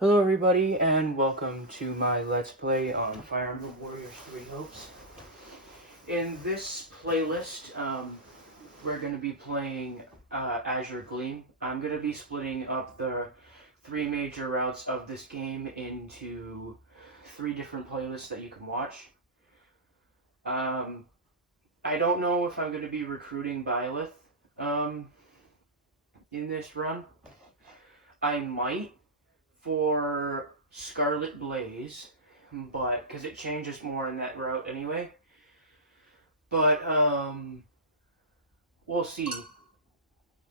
Hello everybody and welcome to my Let's Play on Fire Emblem Warriors 3 Hopes. In this playlist, we're going to be playing Azure Gleam. I'm going to be splitting up the three major routes of this game into three different playlists that you can watch. I don't know if I'm going to be recruiting Byleth in this run. I might for Scarlet Blaze, but because it changes more in that route anyway. But we'll see.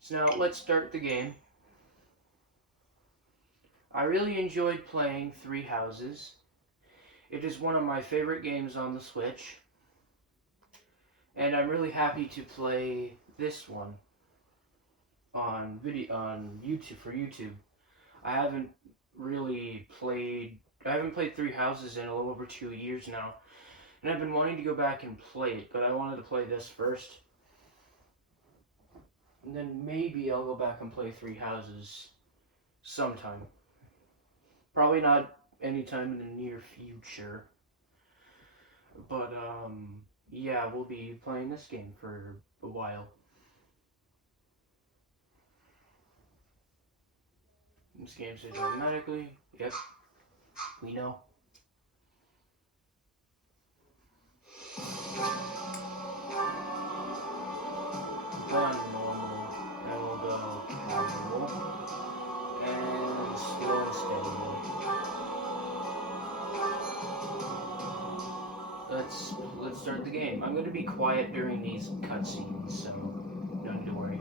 So now let's start the game. I really enjoyed playing Three Houses. It is one of my favorite games on the Switch, and I'm really happy to play this one on YouTube for YouTube. I haven't played Three Houses in a little over 2 years now. And I've been wanting to go back and play it, but I wanted to play this first. And then maybe I'll go back and play Three Houses sometime. Probably not anytime in the near future. But, yeah, we'll be playing this game for a while. This game says automatically. Yep, we know. Then normal, and we'll go casual, and slow and steady. Let's start the game. I'm going to be quiet during these cutscenes, so nothing to worry.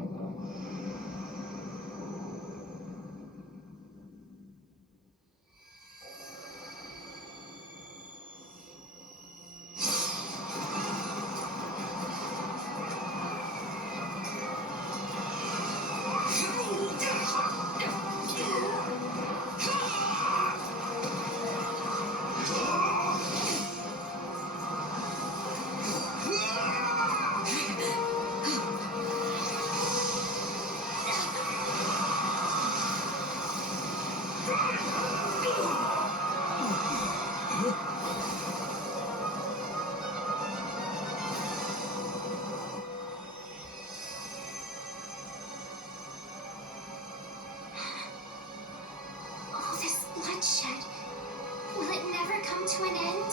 Bloodshed. Will it never come to an end?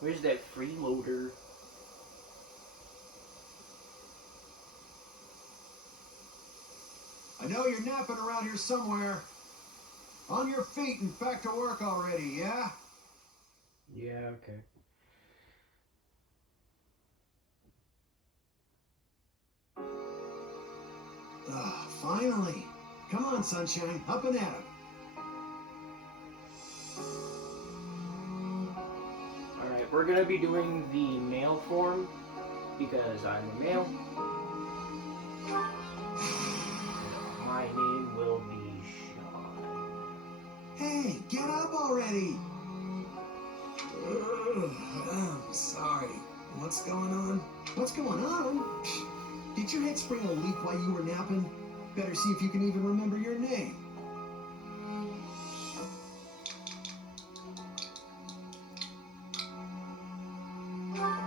Where's that freeloader? I know you're napping around here somewhere. On your feet and back to work already, yeah? Yeah, okay. Finally. Come on, sunshine. Up and at 'em. Alright, we're gonna be doing the male form because I'm a male. My name will be Sean. Hey, get up already. I'm sorry. What's going on? What's going on? Did your head spring a leak while you were napping? Better see if you can even remember your name.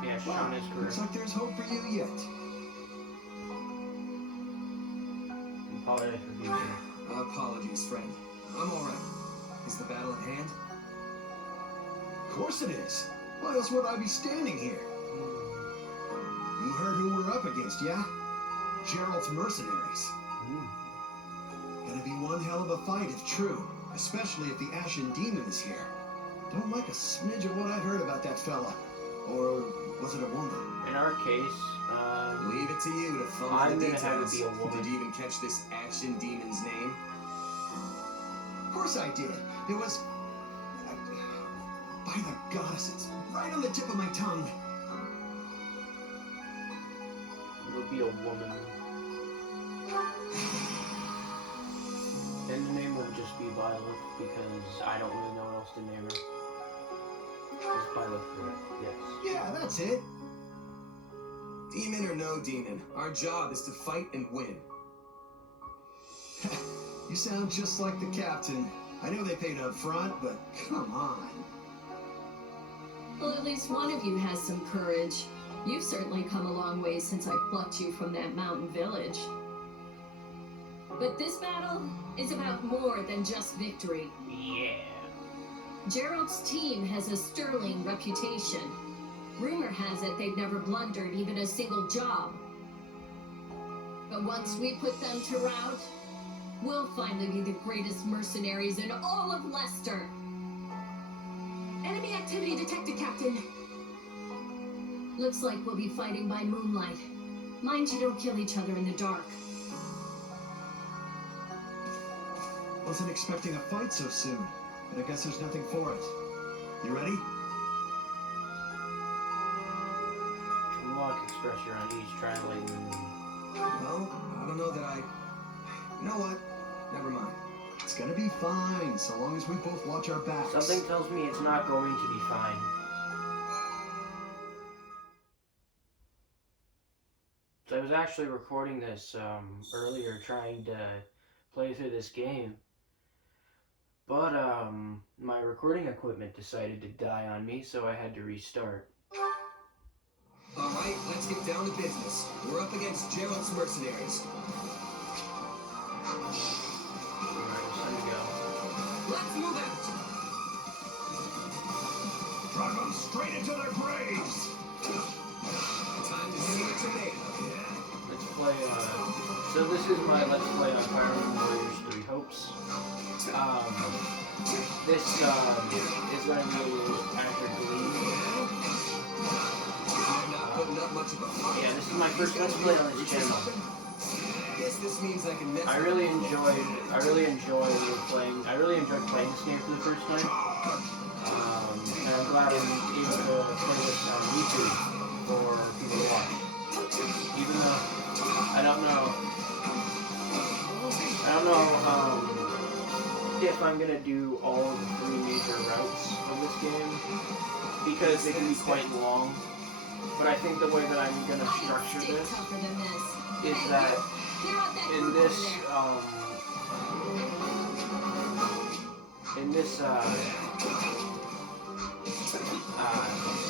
Yeah, Sean is correct. Looks like there's hope for you yet. Apologize for being here. Apologies, friend. I'm alright. Is the battle at hand? Of course it is. Why else would I be standing here? You heard who we're up against, yeah? Gerald's mercenaries. Ooh. Gonna be one hell of a fight if true, especially if the Ashen Demon is here. Don't like a smidge of what I've heard about that fella. Or was it a woman? In our case, Leave it to you to fumble I'm the gonna have it details. be a woman. Did you even catch this Ashen Demon's name? Of course I did. It was... by the goddess, it's right on the tip of my tongue. it'll be a woman. And the name will just be Violet, because I don't really know what else to name her. Is Violet correct? Yes. Yeah, that's it. Demon or no demon, our job is to fight and win. You sound just like the captain. I know they paid up front, but come on. Well, at least one of you has some courage. You've certainly come a long way since I plucked you from that mountain village. But this battle is about more than just victory. Yeah. Gerald's team has a sterling reputation. Rumor has it they've never blundered even a single job. But once we put them to rout, we'll finally be the greatest mercenaries in all of Leicester. Enemy activity detected, Captain. Looks like we'll be fighting by moonlight. Mind you don't kill each other in the dark. Wasn't expecting a fight so soon, but I guess there's nothing for it. You ready? Unlock, express your unease, translate the moon. Well, I don't know that I... You know what? Never mind. It's gonna be fine, so long as we both watch our backs. Something tells me it's not going to be fine. So I was actually recording this earlier, trying to play through this game. But my recording equipment decided to die on me, so I had to restart. Alright, let's get down to business. We're up against Gerald's mercenaries. Alright, it's time to go. Let's move out! Drive them straight into their graves! Time to see what you made of. Let's play, so this is my Let's Play on Fire Emblem Warriors 3 Hopes. This, is going to be Azure Gleam. Yeah, this is my first Let's Play on this channel. I really enjoyed playing this game for the first time. And I'm glad I'm able to play this on YouTube for people to watch. Even though I don't know if I'm gonna do all of the 3 major routes of this game, because they can be quite long. But I think the way that I'm gonna structure this is that in this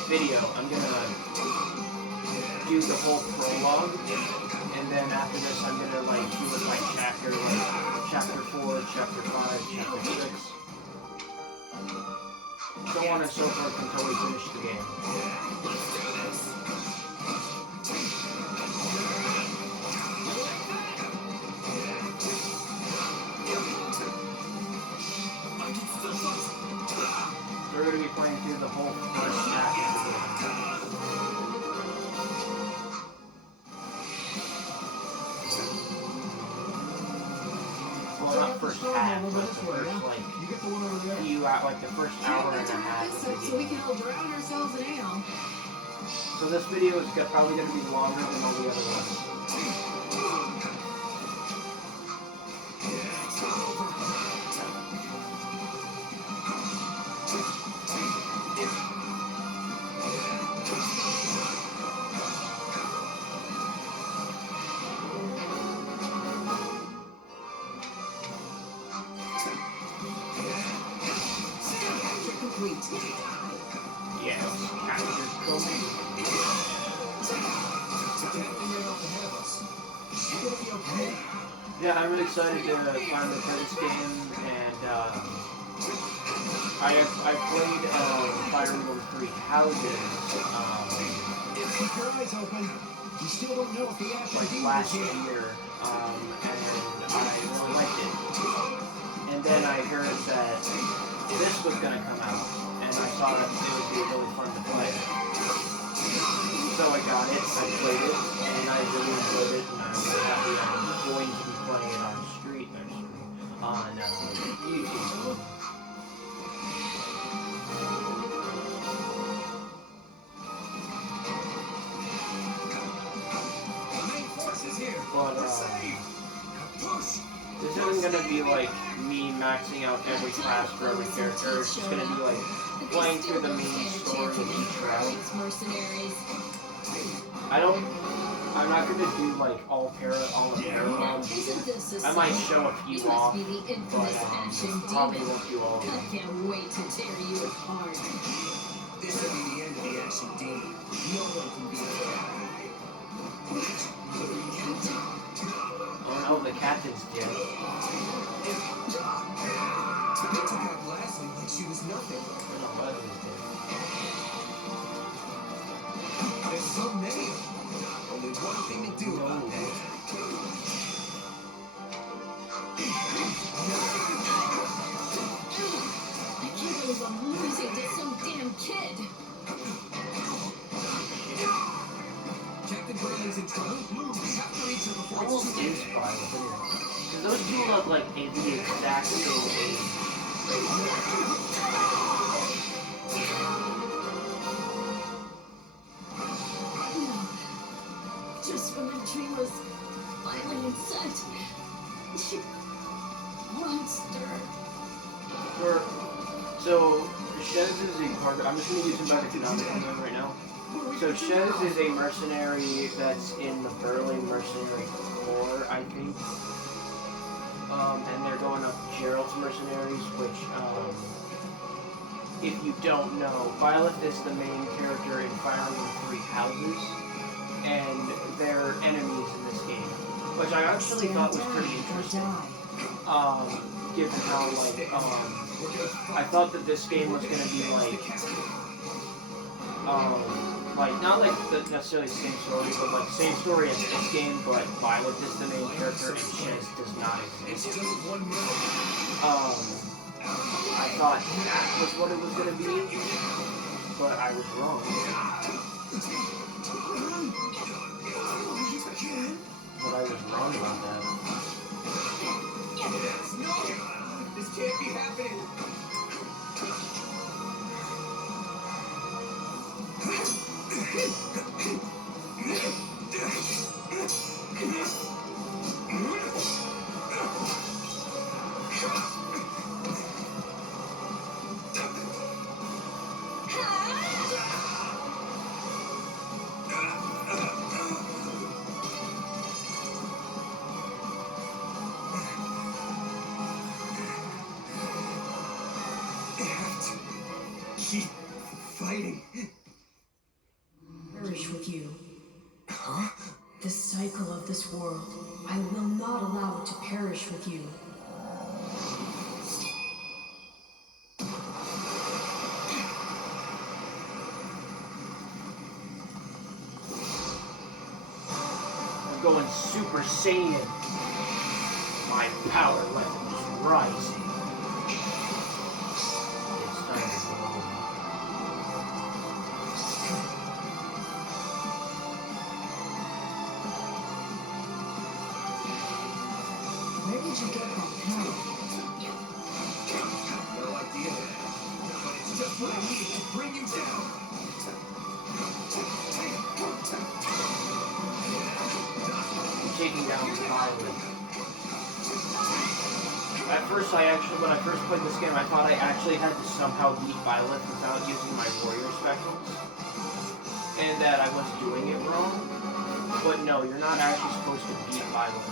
video, I'm gonna do the whole prologue, and then after this, I'm gonna like do it by chapter, like chapter 4, chapter 5, chapter 6, so on and so forth until we finish the game. We're going to be playing through the whole first half of the game. Well, not first half, but the first, like, the first hour and a half of the game. So we can all drown ourselves in ale. So this video is probably going to be longer than all the other ones. Yes, capture Kobe. Yeah, I'm really excited to finally play this game, and I played Fire Emblem 3 Houses. Keep your eyes open. We still don't know if the Asher like Demon last is here. year, and I really liked it. And then I heard that this was gonna come out, and I thought it would be really fun to play. So I got it, I played it, and I really enjoyed it, and I'm really happy I'm going to be playing it on YouTube. The main force is here. But, We're safe. Push. this isn't gonna be like me maxing out every class for every character. It's just gonna be like playing through the main story of each route. I'm not gonna do like all the parallel. I might show a few off, but probably won't do all of I them. can't wait to tear you apart. This will be the end of the Asher Demon. No one can be Oh no, the captain's dead. They took out Leslie like she was nothing. No, Leslie's dead. There's so many of them. Only one thing to do about that. I can't believe I'm losing to some damn kid. Captain Burley's in trouble. We have to reach her before it's Almost too late. inspired, isn't it? Because those two look like the exact same age. No. Just when the dream was finally in sight. You monster. So, Shez is a part of, I'm just going to use him by the canonical name right now. So Shez is a mercenary that's in the Berlin Mercenary Corps, I think. And they're going up Gerald's mercenaries, which, if you don't know, Violet is the main character in Fire Emblem Three Houses, and they're enemies in this game, which I actually thought was pretty interesting. Given how, I thought that this game was gonna be not like necessarily the same story, but like same story as this game, but Violet is the main character and Shez does not exist. I thought that was what it was gonna be, but I was wrong. But I was wrong about that. This can't be happening. Keep fighting. Perish with you. Huh? The cycle of this world. I will not allow it to perish with you. I'm going Super Saiyan. My power level is rising. It's time to go home. Where did you get that power? No idea. But it's just what I needed to bring you down. I'm taking down Violet. At first, when I first played this game, I thought I actually had to somehow beat Violet without using my warrior specials, and that I was doing it wrong. But no, you're not actually supposed to beat Violet.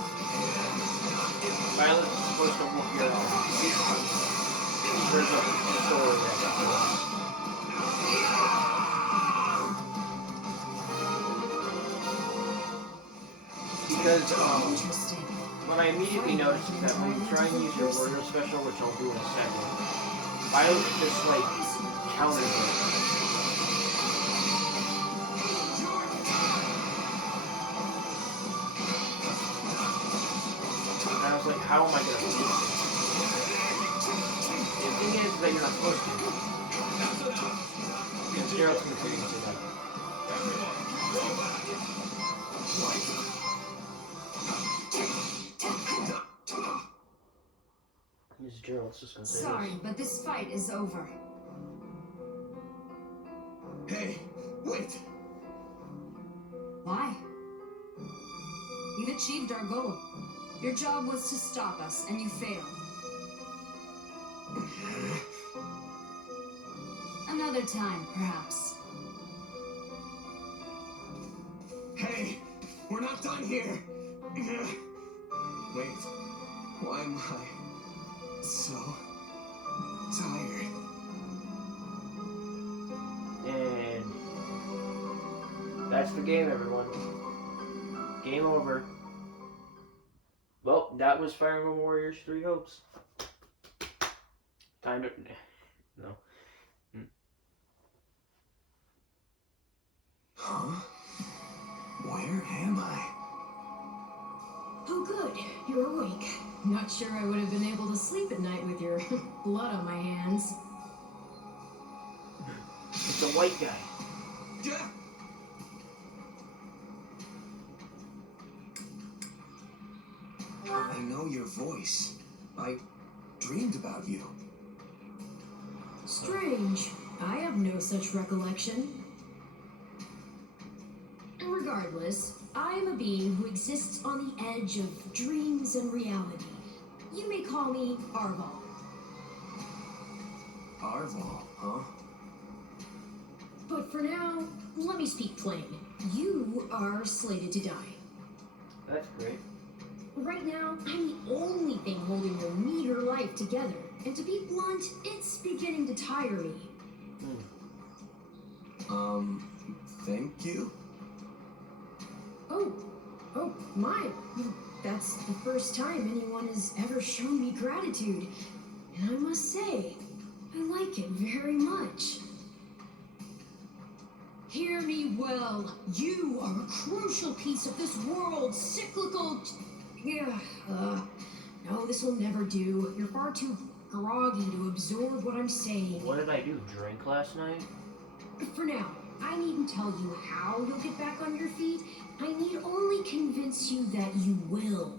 Violet's supposed to whoop your own. There's a story that's because Interesting. what I immediately noticed is that when you try and use your warrior special, which I'll do in a second, Violet just counters it. how am I gonna beat this? The thing is that you're not supposed to. Because Gerald's confusing too much. Miss Gerald's just gonna say Sorry, this. but this fight is over. Hey, wait! Why? You've achieved our goal. Your job was to stop us, and you failed. Another time, perhaps. Hey, we're not done here! Wait, why am I so tired? And that's the game, everyone. Game over. Well, that was Fire Emblem Warriors 3 Hopes. Time to... No. Huh? Where am I? Oh, good. You're awake. Not sure I would have been able to sleep at night with your blood on my hands. It's a white guy. Yeah. I know your voice. I dreamed about you. Strange. I have no such recollection. Regardless, I am a being who exists on the edge of dreams and reality. You may call me Arval. Arval, huh? But for now, let me speak plain. You are slated to die. That's great. Right now, I'm the only thing holding your meager life together. And to be blunt, it's beginning to tire me. Thank you? Oh, my. That's the first time anyone has ever shown me gratitude. And I must say, I like it very much. Hear me well. You are a crucial piece of this world's cyclical... No, this will never do. You're far too groggy to absorb what I'm saying. What did I do? Drink last night? For now, I needn't tell you how you'll get back on your feet. I need only convince you that you will.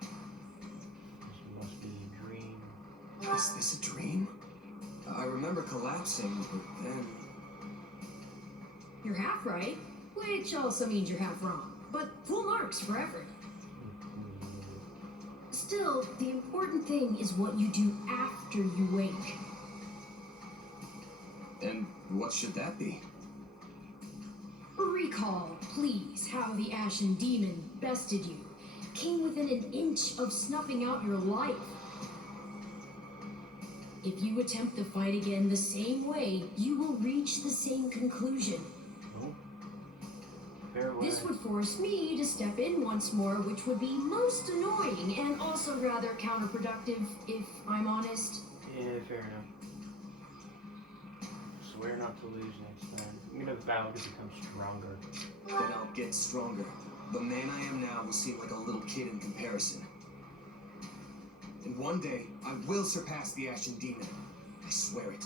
This must be a dream. Is this a dream? I remember collapsing, but then... You're half right, which also means you're half wrong. But full marks for effort. Still, the important thing is what you do after you wake. And what should that be? Recall, please, how the Ashen Demon bested you. Came within an inch of snuffing out your life. If you attempt the fight again the same way, you will reach the same conclusion. Nope. Fair way. This would force me to step in once more, which would be most annoying and also rather counterproductive, if I'm honest. Yeah, fair enough. Swear not to lose next time. I'm gonna vow to become stronger. Then I'll get stronger. The man I am now will seem like a little kid in comparison. And one day, I will surpass the Ashen Demon. I swear it.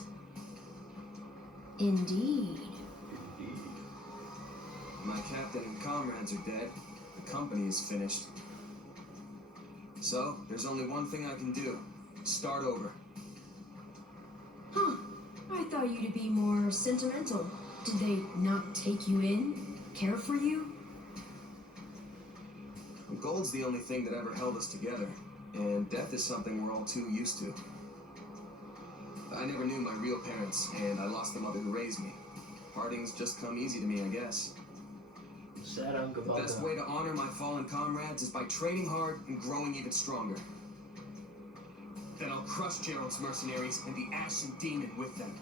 Indeed. My captain and comrades are dead. The company is finished. So, there's only one thing I can do. Start over. Huh. I thought you to be more sentimental. Did they not take you in? Care for you? Gold's the only thing that ever held us together. And death is something we're all too used to. I never knew my real parents, and I lost the mother who raised me. Partings just come easy to me, I guess. Sad Uncle The best way to honor my fallen comrades is by training hard and growing even stronger. Then I'll crush Gerald's mercenaries and the Ashen Demon with them.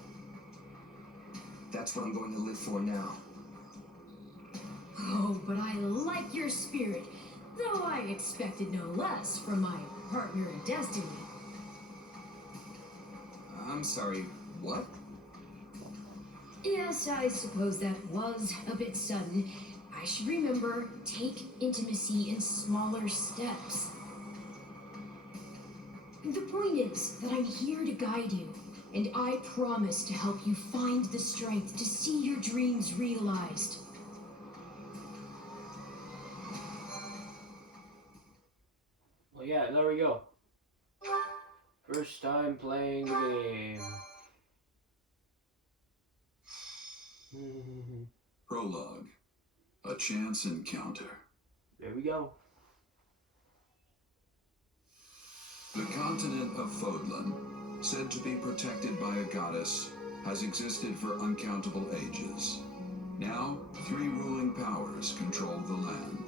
That's what I'm going to live for now. Oh, but I like your spirit. Though I expected no less from my partner in destiny. I'm sorry, what? Yes, I suppose that was a bit sudden. I I should remember, take intimacy in smaller steps. The point is that I'm here to guide you, and I promise to help you find the strength to see your dreams realized. Well, yeah, there we go. First time playing the game. Prologue. A chance encounter. There we go. The continent of Fodlan, said to be protected by a goddess, has existed for uncountable ages. Now, 3 ruling powers control the land.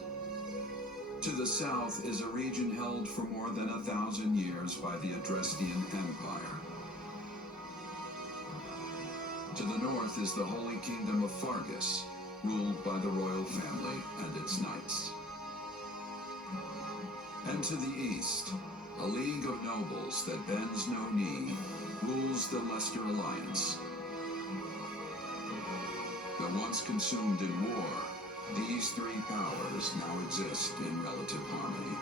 To the south is a region held for more than 1,000 years by the Adrestian Empire. To the north is the Holy Kingdom of Fargus, ruled by the royal family and its knights. And to the east, a league of nobles that bends no knee rules the Leicester Alliance. But once consumed in war, these 3 powers now exist in relative harmony.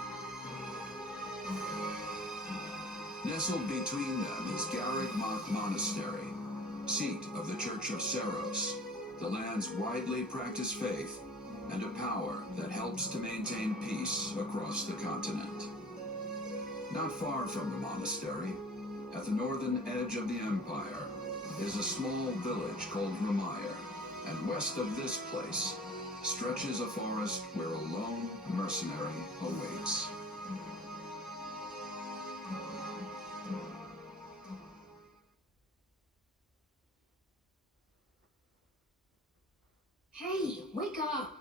Nestled between them is Garreg-Mott Monastery, seat of the Church of Seros, the land's widely practiced faith, and a power that helps to maintain peace across the continent. Not far from the monastery, at the northern edge of the empire, is a small village called Ramire, and west of this place stretches a forest where a lone mercenary awaits. Hey, wake up!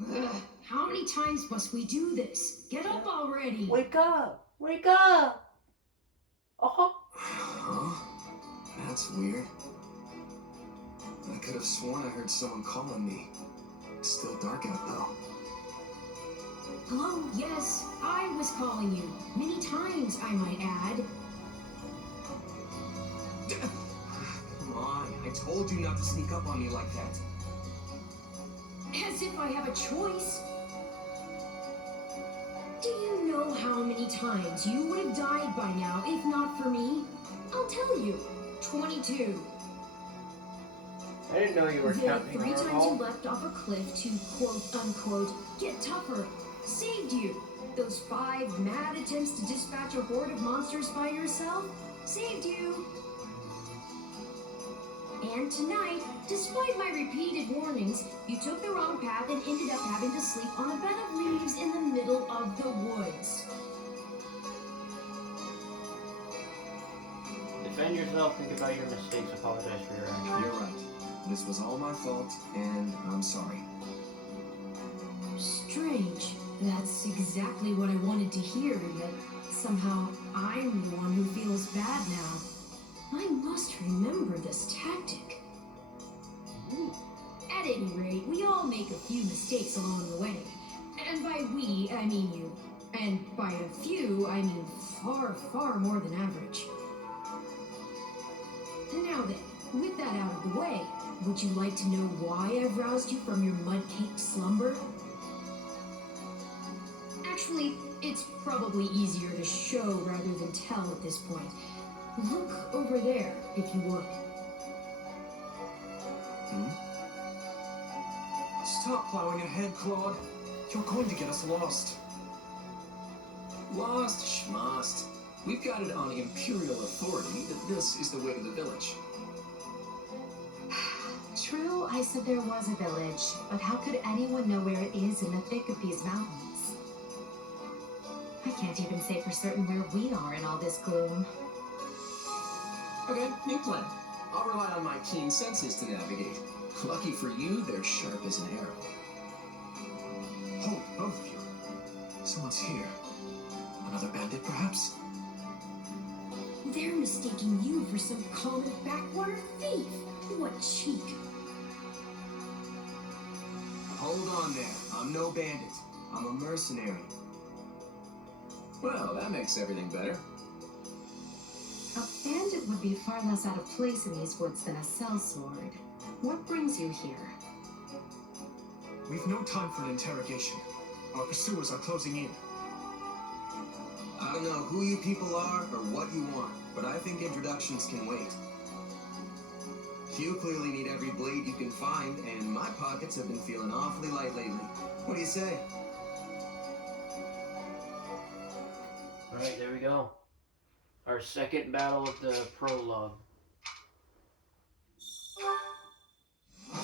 Ugh, how many times must we do this? Get up already! Wake up! Wake up! Uh-huh. Huh? That's weird. I could have sworn I heard someone calling me. It's still dark out though. Hello, yes, I was calling you. Many times, I might add. Come on, I told you not to sneak up on me like that. As if I have a choice. Do you know how many times you would have died by now if not for me? I'll tell you. 22. I didn't know you were The counting 3 times normal. you leapt off a cliff to quote-unquote get tougher saved you. Those 5 mad attempts to dispatch a horde of monsters by yourself saved you. And tonight, despite my repeated warnings, you took the wrong path and ended up having to sleep on a bed of leaves in the middle of the woods. Defend yourself, think about your mistakes, apologize for your actions. You're right. This was all my fault, and I'm sorry. Strange. That's exactly what I wanted to hear, yet somehow I'm the one who feels bad now. I must remember this tactic. At any rate, we all make a few mistakes along the way. And by we, I mean you. And by a few, I mean far, far more than average. Now then, with that out of the way, would you like to know why I've roused you from your mud-caked slumber? Actually, it's probably easier to show rather than tell at this point. Look over there, if you would. Stop plowing ahead, Claude. You're going to get us lost. Lost schmost. We've got it on Imperial authority that this is the way to the village. True, I said there was a village, but how could anyone know where it is in the thick of these mountains? I can't even say for certain where we are in all this gloom. Okay, new plan. I'll rely on my keen senses to navigate. Lucky for you, they're sharp as an arrow. Hold, both of you. Someone's here. Another bandit, perhaps? They're mistaking you for some common backwater thief. What cheek. Hold on there. I'm no bandit. I'm a mercenary. Well, that makes everything better. A bandit would be far less out of place in these woods than a sellsword. What brings you here? We've no time for an interrogation. Our pursuers are closing in. I don't know who you people are or what you want, but I think introductions can wait. You clearly need every blade you can find, and my pockets have been feeling awfully light lately. What do you say? Alright, there we go. Our second battle of the prologue.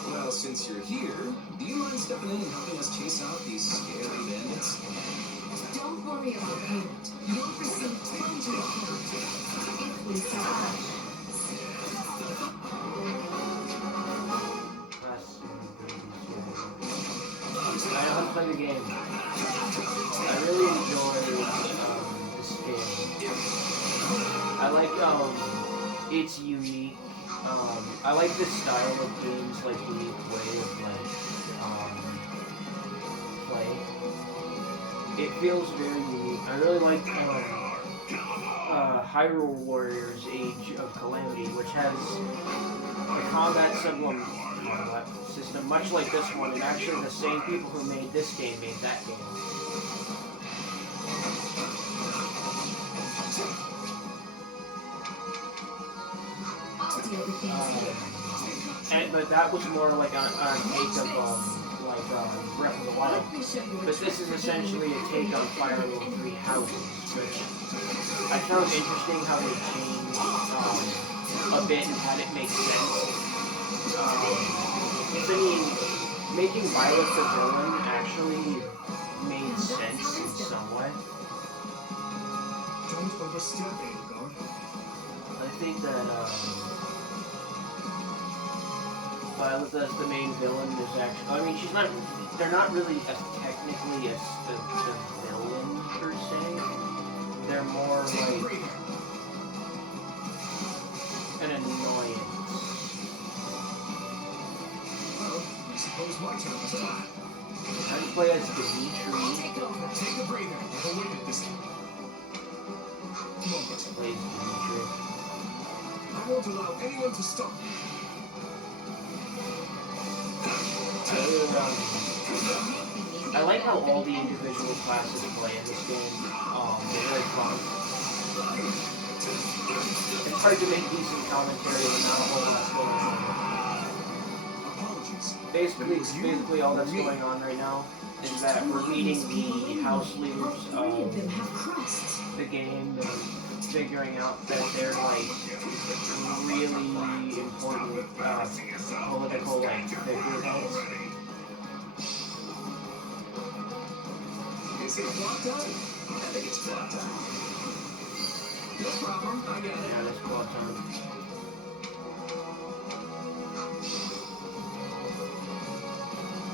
Well, since you're here, do you mind stepping in and helping us chase out these scary bandits? Don't worry about payment. You'll receive plenty of payment if we survive. I haven't played the game. I really enjoy this game. I like its unique. I like this style of games, like unique way of play. It feels very unique. I really like Hyrule Warriors: Age of Calamity, which has a combat system much like this one, and actually the same people who made this game made that game. But that was more like a take of Breath of the Wild. But this is essentially a take on Fire Emblem 3 Houses, which I found interesting how they changed a bit and had it make sense. I mean, making Violet the villain actually made sense in some way. Don't overstep, Angard. I think that Violet as the main villain is actually, I mean, they're not really technically the villain per se. They're more like an annoyance. Well, I suppose my turn is up. I play as Dimitri. Take a breather. I've awaited this time. Come on, Button. Plays Dimitri. I won't allow anyone to stop me. I like how all the individual classes play in this game. They're very fun. It's hard to make decent commentary with not a whole lot going on. Apologies. Basically all that's going on right now is that we're meeting the house leaders of the game and figuring out that they're like really important political figureheads. Is it block time? I think it's block time. No problem, I got it. Yeah, that's block time.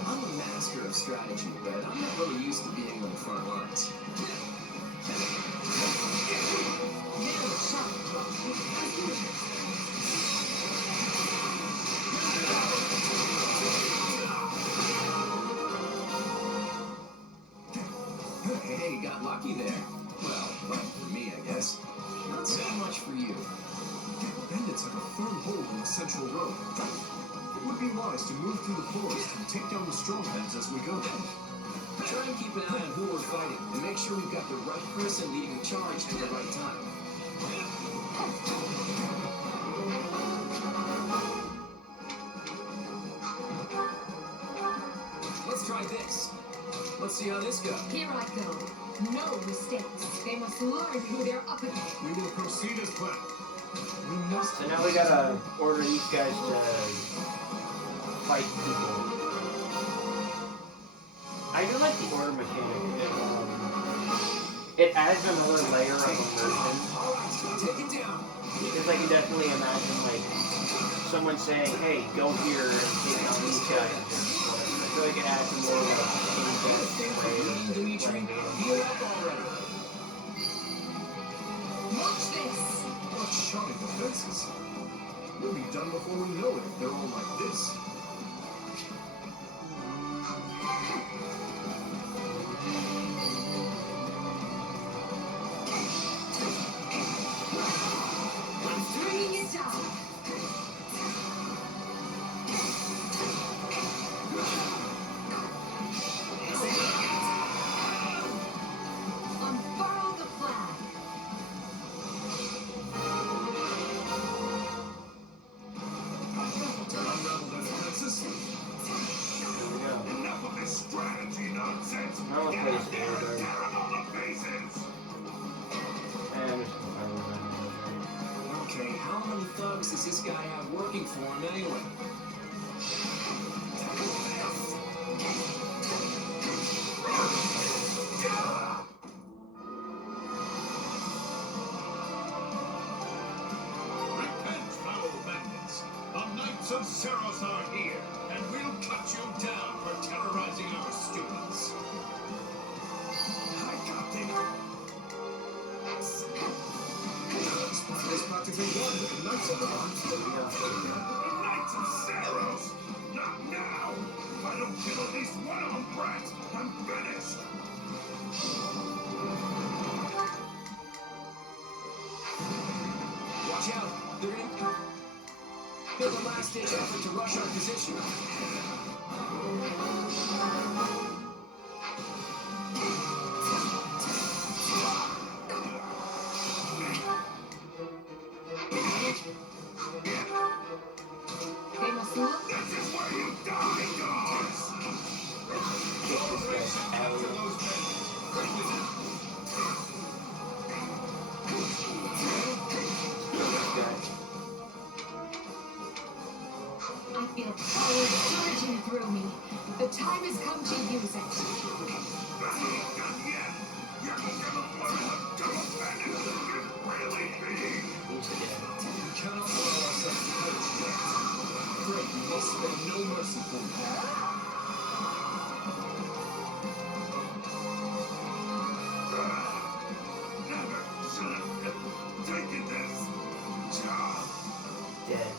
I'm a master of strategy, but I'm not really used to being on the front lines. Hey, got lucky there. Well, lucky for me, I guess. Not so much for you. Bandits have a firm hold on the central road. It would be wise to move through the forest and take down the strongheads as we go. Try and keep an eye on who we're fighting, and make sure we've got the right person leading the charge at the right time. Let's try this. Let's see how this goes. Here I go. No mistakes. They must learn who they're up against. We will proceed as planned. We must. So now we gotta order these guys to fight people. I do like the order mechanic. It adds another layer of immersion. Alright, take it down. Because I can definitely imagine like someone saying, "Hey, go here and take on these guys." I feel like it adds more in-depth way of playing the game. Heal up already. Watch this. What sharp defenses. We'll be done before we know it if they're all like this. Bringing it down. does this guy have working for him anyway? Repent, foul bandits! The Knights of Seros are here, and we'll cut you down for terrorizing our students. I got them! There's practically one with the Knights of the Hunt. The Knights of Seros! Not now! If I don't kill at least one of them brats, I'm finished! Watch out! They're in. There's a last-ditch effort to rush our position. They must look. This is where you die, dogs! Those race after those bandits. Quickly now! I feel power surging through me. The time has come to use it. That ain't done yet! You're gonna learn what double bandits can really be! We cannot allow ourselves to perish yet. Great, we must spare no mercy for them. Never should have taken this job! Dead.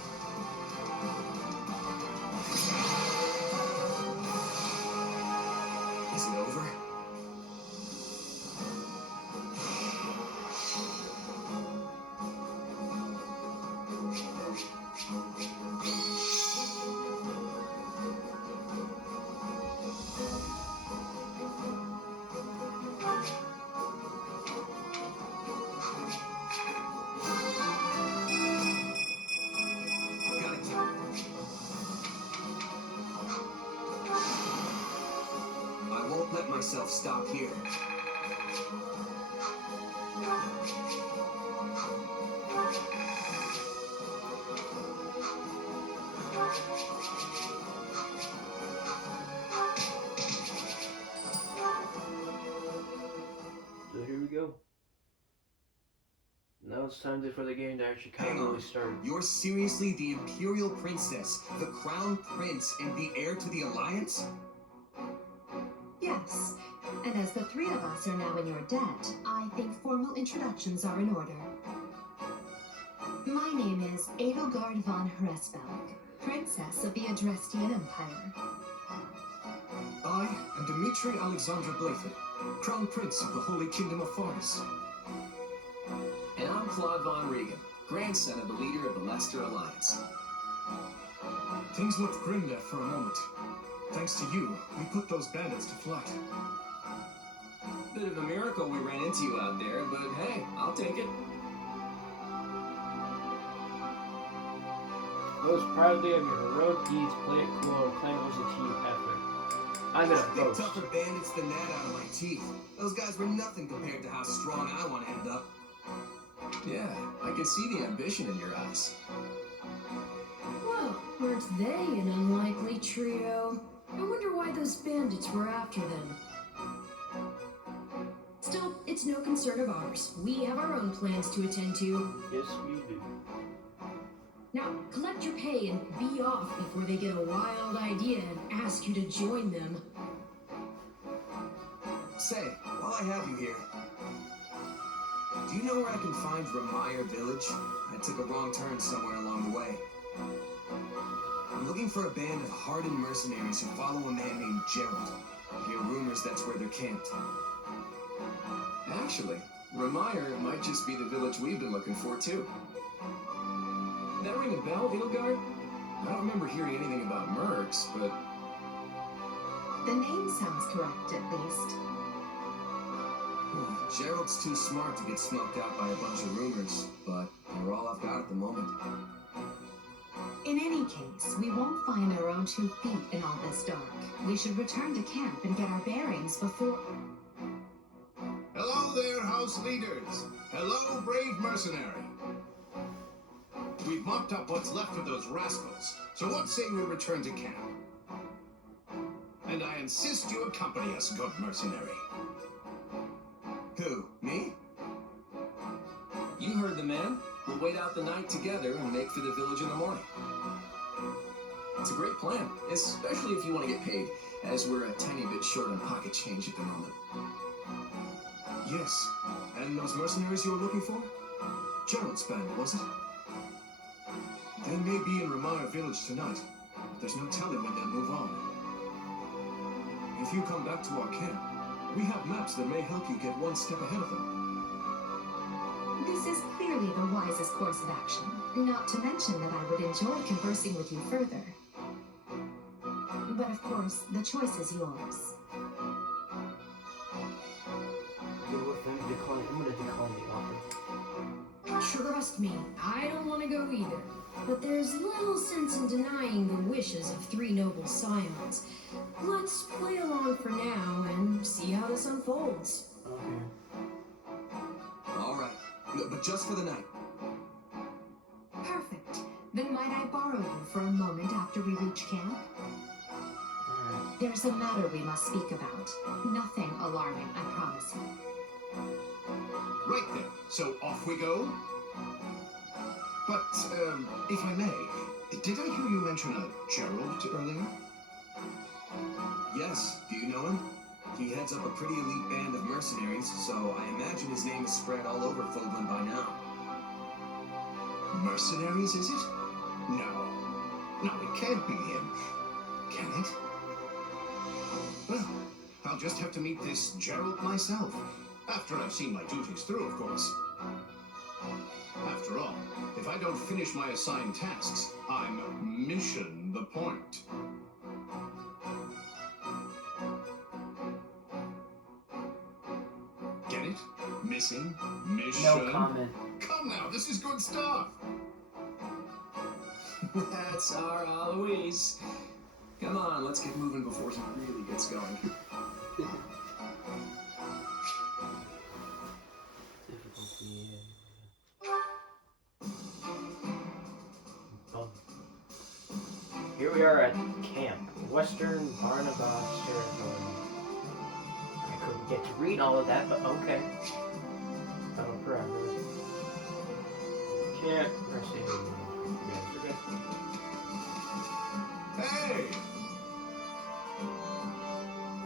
Is it over? Got it. I won't let myself stop here. So here we go. Now it's time for the game to actually kind Hang of on. really start. You're seriously the Imperial Princess, the Crown Prince, and the heir to the Alliance? Yes, and as the three of us are now in your debt, I think formal introductions are in order. My name is Edelgard von Hresvelg, Princess of the Adrestian Empire. I am Dmitri Alexander Blayford, Crown Prince of the Holy Kingdom of Faris. And I'm Claude von Regan, grandson of the leader of the Leicester Alliance. Things looked grim there for a moment. Thanks to you, we put those bandits to flight. Bit of a miracle we ran into you out there, but hey, I'll take it. Most proudly of your heroic deeds, play it cool, and claim it was a team effort. I'm gonna Big boast. tougher bandits than that out of my teeth. Those guys were nothing compared to how strong I want to end up. Yeah, I can see the ambition in your eyes. Well, aren't they an unlikely trio? I wonder why those bandits were after them. Still, it's no concern of ours. We have our own plans to attend to. Yes, we do. Now, collect your pay and be off before they get a wild idea and ask you to join them. Say, while I have you here, do you know where I can find Ramire Village? I took a wrong turn somewhere along the way. I'm looking for a band of hardened mercenaries who follow a man named Gerald. I hear rumors that's where they're camped. Actually, Ramire might just be the village we've been looking for, too. That ring a bell, Edelgard? I don't remember hearing anything about mercs, but... The name sounds correct, at least. Gerald's too smart to get smoked out by a bunch of rumors, but they're all I've got at the moment. In any case, we won't find our own 2 feet in all this dark. We should return to camp and get our bearings before... Hello there, house leaders. Hello, brave mercenary. We've mopped up what's left of those rascals, so what say we return to camp? And I insist you accompany us, good mercenary. Who? Me? You heard the man. We'll wait out the night together and make for the village in the morning. It's a great plan, especially if you want to get paid, as we're a tiny bit short on pocket change at the moment. Yes. And those mercenaries you were looking for? Gerald's band, was it? They may be in Ramaya village tonight, but there's no telling when they'll move on. If you come back to our camp, we have maps that may help you get one step ahead of them. This is clearly the wisest course of action. Not to mention that I would enjoy conversing with you further. But of course, the choice is yours. Go with them, decline. I'm gonna decline the offer. Trust me, I don't want to go either. But there's little sense in denying the wishes of three noble scions. Let's play along for now and see how this unfolds. Okay. All right, but just for the night. Perfect. Then might I borrow you for a moment after we reach camp? Alright. There's a matter we must speak about. Nothing alarming, I promise you. Right then, so off we go? But, if I may, did I hear you mention a Gerald earlier? Yes, do you know him? He heads up a pretty elite band of mercenaries, so I imagine his name is spread all over Fogland by now. Mercenaries, is it? No. No, it can't be him. Can it? Well, I'll just have to meet this Gerald myself. After I've seen my duties through, of course. After all, if I don't finish my assigned tasks, I'm mission the point. Get it? Missing? Mission? No comment. Come now, this is good stuff! That's our Aloise. Come on, let's get moving before he really gets going. Difficulty. Oh. Here we are at camp, Western Barnabas territory. I couldn't get to read all of that, but okay. That'll forever. Camp, pressing. Hey!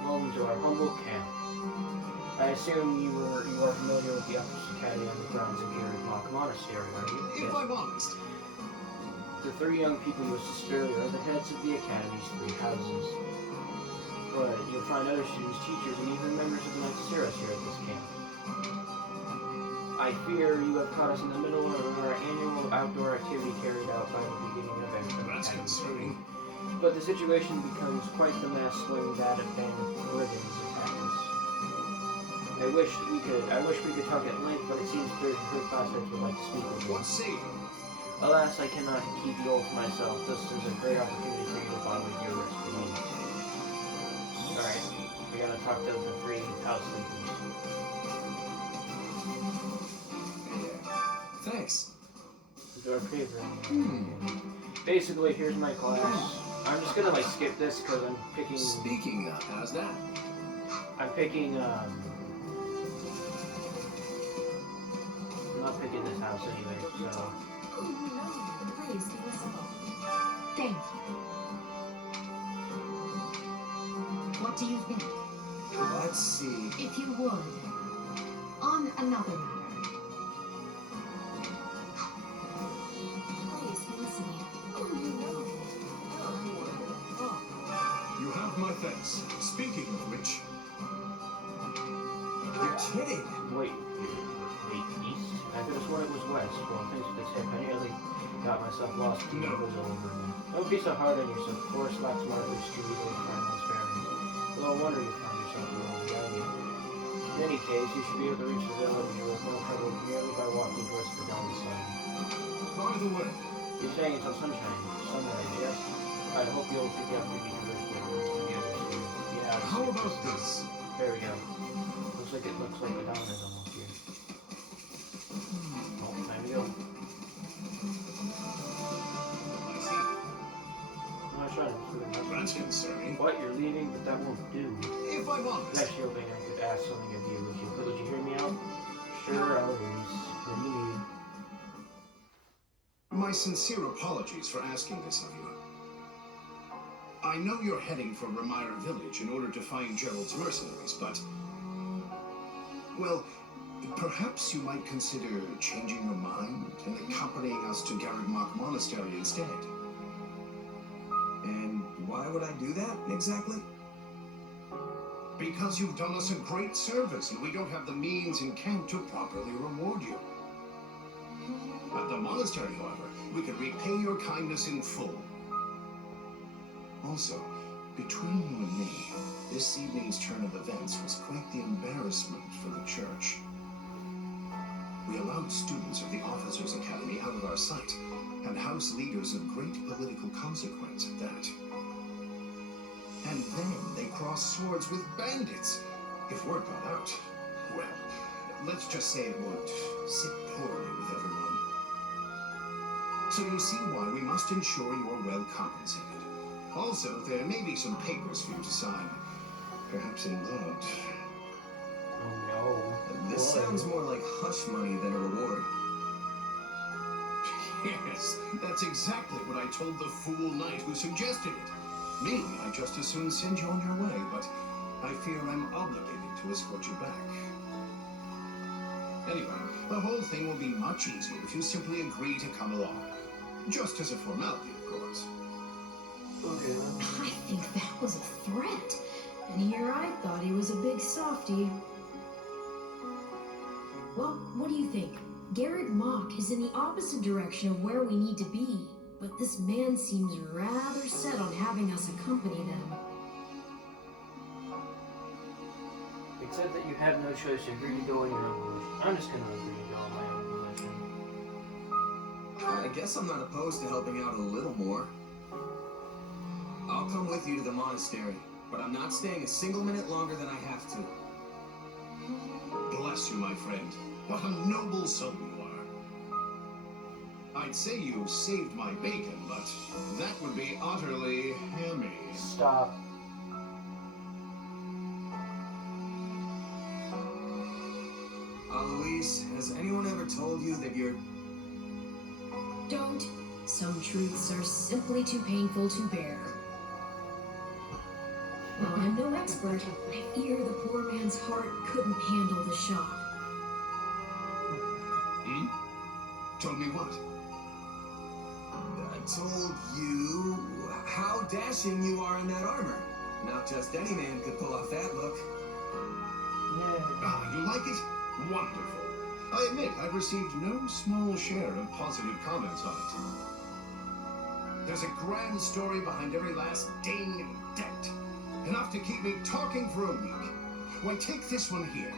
Welcome to our humble camp. I assume you are familiar with the Upper Academy on the grounds of Garrett Monastery, are you? If I'm honest. The three young people you assist earlier are the heads of the Academy's three houses. But you'll find other students, teachers, and even members of the Knights of Ceros here at this camp. I fear you have caught us in the middle of our annual outdoor activity carried out by the beginning of every That's concerning. But the situation becomes quite the mess when that abandoned brigands attack us. I wish we could talk at length, but it seems clear her classmates would like to speak with you. What say you? Alas, I cannot keep you all to myself. This is a great opportunity for you to bond with your rich beings. Alright, we gotta talk to the three house leaders. Thanks. These are our favorite. Basically, here's my class. I'm just gonna skip this because I'm picking. Speaking of, how's that? I'm picking. I'm not picking this house anyway, so. Oh, no. Please, be visible. Thank you. What do you think? Let's see. If you would, on another matter. Please be listening. Oh, no. You have my thanks. Speaking of which, You're kidding. Wait, east? I could have sworn it was west. Well, thanks for the tip. I nearly got myself lost in the over. Don't be so hard on yourself. Forest lacks markers too easily to find those bearings. No wonder you found yourself alone behind you. In any case, you should be able to reach the village with no trouble merely by walking towards the dawn sun. by the way, You're staying until sunshine. Sunrise, yes? I hope you'll take the opportunity to converse with the others here. Yeah, how about this? there we go. Looks like the dawn is almost here. Oh, time to go. That's concerning. What? You're leaving? But that won't do. If I'm I was honest, actually hoping I could ask something of you. Would you hear me out? Sure, I'll lose. What do you need? my sincere apologies for asking this of you. I know you're heading for Ramira Village in order to find Gerald's mercenaries, but... well, perhaps you might consider changing your mind and accompanying us to Garreg Monastery instead. And why would I do that, exactly? Because you've done us a great service, and we don't have the means in camp to properly reward you. At the monastery, however, we can repay your kindness in full. Also, between you and me, this evening's turn of events was quite the embarrassment for the church. We allowed students of the Officers' Academy out of our sight, and house leaders of great political consequence at that. And then they crossed swords with bandits. If word got out, well, let's just say it would sit poorly with everyone. So you see why we must ensure you're well compensated. Also, there may be some papers for you to sign, perhaps in blood. Oh no. This Boy. sounds more like hush money than a reward. Yes, that's exactly what I told the fool knight who suggested it. Me, I'd just as soon send you on your way, but I fear I'm obligated to escort you back. Anyway, the whole thing will be much easier if you simply agree to come along. Just as a formality, of course. Okay. I think that was a threat. And here I thought he was a big softie. Well, what do you think? Garreg Mach is in the opposite direction of where we need to be, but this man seems rather set on having us accompany them. Except that you have no choice. You agree to go on your own volition. I'm just gonna agree to go on my own volition. I guess I'm not opposed to helping out a little more. I'll come with you to the monastery, but I'm not staying a single minute longer than I have to. Bless you, my friend. What a noble soul you are. I'd say you saved my bacon, but that would be utterly hammy. Stop. Alois, has anyone ever told you that you're... Don't. Some truths are simply too painful to bear. While I'm no expert, I fear the poor man's heart couldn't handle the shock. Told me what? I told you how dashing you are in that armor. Not just any man could pull off that look. Ah, you like it? Wonderful. I admit I've received no small share of positive comments on it. There's a grand story behind every last ding and dent. Enough to keep me talking for a week. Why, take this one here.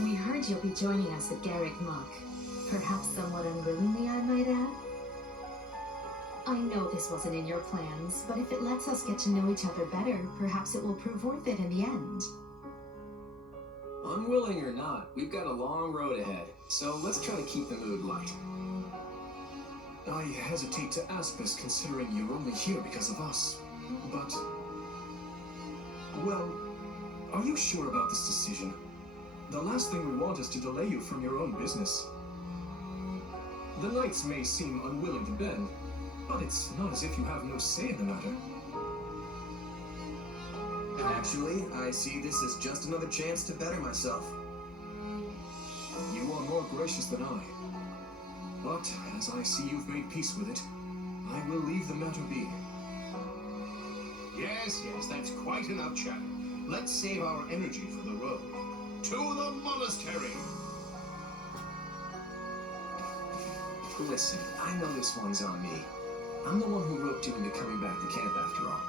We heard you'll be joining us at Garreg Mach. Perhaps somewhat unwillingly, I might add. I know this wasn't in your plans, but if it lets us get to know each other better, perhaps it will prove worth it in the end. Unwilling or not, we've got a long road ahead, so let's try to keep the mood light. I hesitate to ask this considering you're only here because of us, but... well, are you sure about this decision? The last thing we want is to delay you from your own business. The knights may seem unwilling to bend, but it's not as if you have no say in the matter. Actually, I see this as just another chance to better myself. You are more gracious than I. But, as I see you've made peace with it, I will leave the matter be. Yes, that's quite enough chat. Let's save our energy for the road. To the monastery! Listen, I know this one's on me. I'm the one who roped you into coming back to camp after all.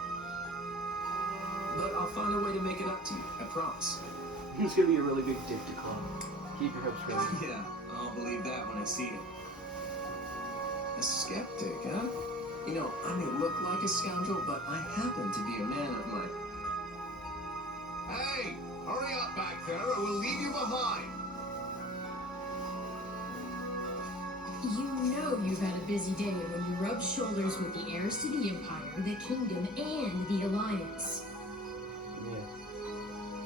But I'll find a way to make it up to you, I promise. It's gonna be a really big dick to call. Keep your hopes raised. Yeah, I'll believe that when I see it. A skeptic, huh? You know, I may look like a scoundrel, but I happen to be a man of my... Hey! Hurry up back there or we'll leave you behind! You know you've had a busy day when you rub shoulders with the heirs to the Empire, the Kingdom, and the Alliance. Yeah.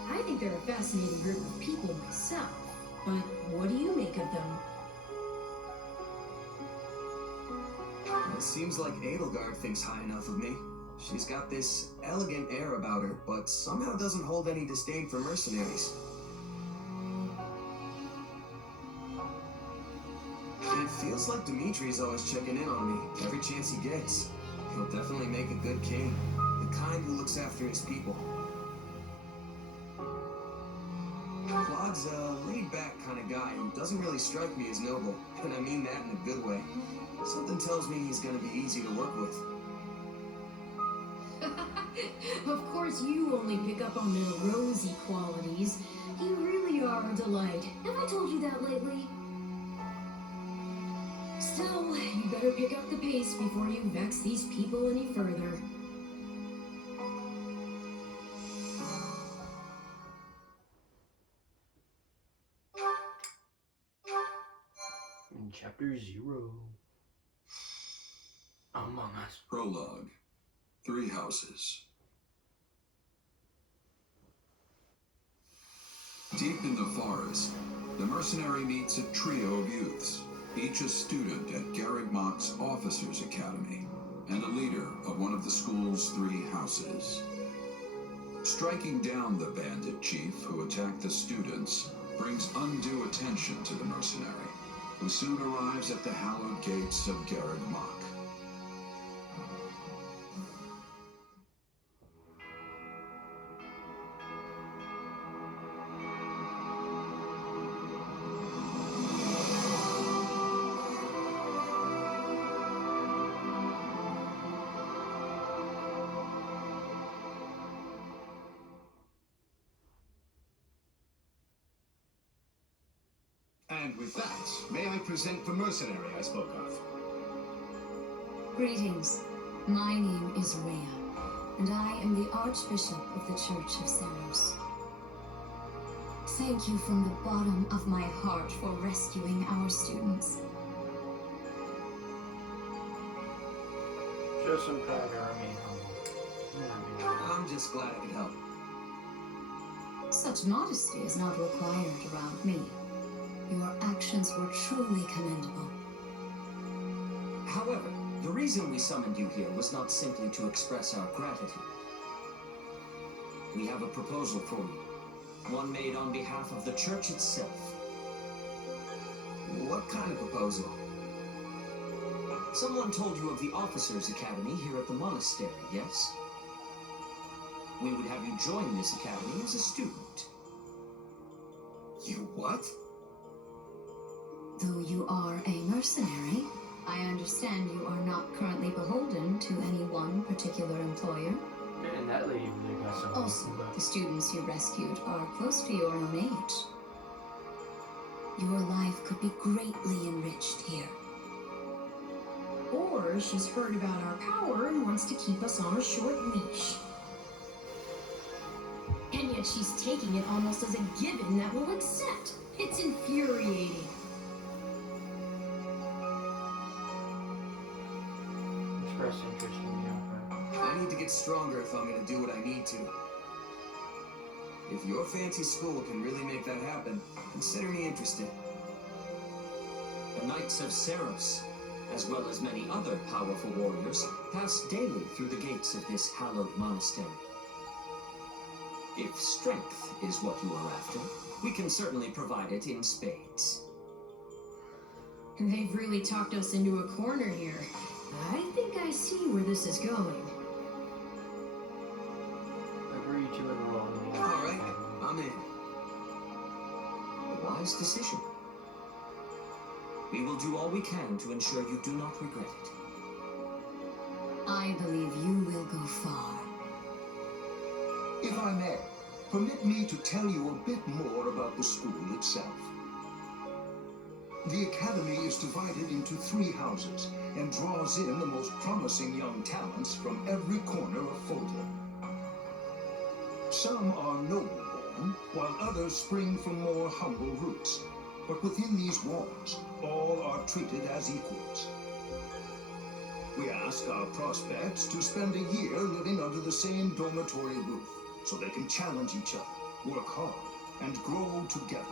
I think they're a fascinating group of people myself, but what do you make of them? It seems like Edelgard thinks high enough of me. She's got this elegant air about her, but somehow doesn't hold any disdain for mercenaries. It feels like Dimitri's always checking in on me every chance he gets. He'll definitely make a good king, the kind who looks after his people. Claude's a laid-back kind of guy who doesn't really strike me as noble, and I mean that in a good way. Something tells me he's gonna be easy to work with. Of course, you only pick up on the rosy qualities. You really are a delight. Have I told you that lately? Still, you better pick up the pace before you vex these people any further. In Chapter 0. Among Us. Prologue. 3 houses. Deep in the forest, the mercenary meets a trio of youths, each a student at Garreg Mach's Officers' Academy, and a leader of one of the school's 3 houses. Striking down the bandit chief who attacked the students brings undue attention to the mercenary, who soon arrives at the hallowed gates of Garreg Mach. And with that, may I present the mercenary I spoke of? Greetings. My name is Rhea, and I am the Archbishop of the Church of Seros. Thank you from the bottom of my heart for rescuing our students. Show some pride or remain humble. I'm just glad I could help. Such modesty is not required around me. Your actions were truly commendable. However, the reason we summoned you here was not simply to express our gratitude. We have a proposal for you, one made on behalf of the church itself. What kind of proposal? Someone told you of the Officers' Academy here at the monastery, yes? We would have you join this academy as a student. You what? Though you are a mercenary, I understand you are not currently beholden to any one particular employer. And that lady really got some. Also, the students you rescued are close to your own age. Your life could be greatly enriched here. Or she's heard about our power and wants to keep us on a short leash. And yet she's taking it almost as a given that we'll accept. It's infuriating. Express interest in the offer. I need to get stronger if I'm gonna do what I need to. If your fancy school can really make that happen, consider me interested. The Knights of Seros, as well as many other powerful warriors, pass daily through the gates of this hallowed monastery. If strength is what you are after, we can certainly provide it in spades. They've really talked us into a corner here. I think I see where this is going. Agree to enroll in the All right, I'm in. A wise decision. We will do all we can to ensure you do not regret it. I believe you will go far. If I may, permit me to tell you a bit more about the school itself. The academy is divided into 3 houses and draws in the most promising young talents from every corner of Fulda. Some are noble born, while others spring from more humble roots. But within these walls, all are treated as equals. We ask our prospects to spend a year living under the same dormitory roof, so they can challenge each other, work hard, and grow together.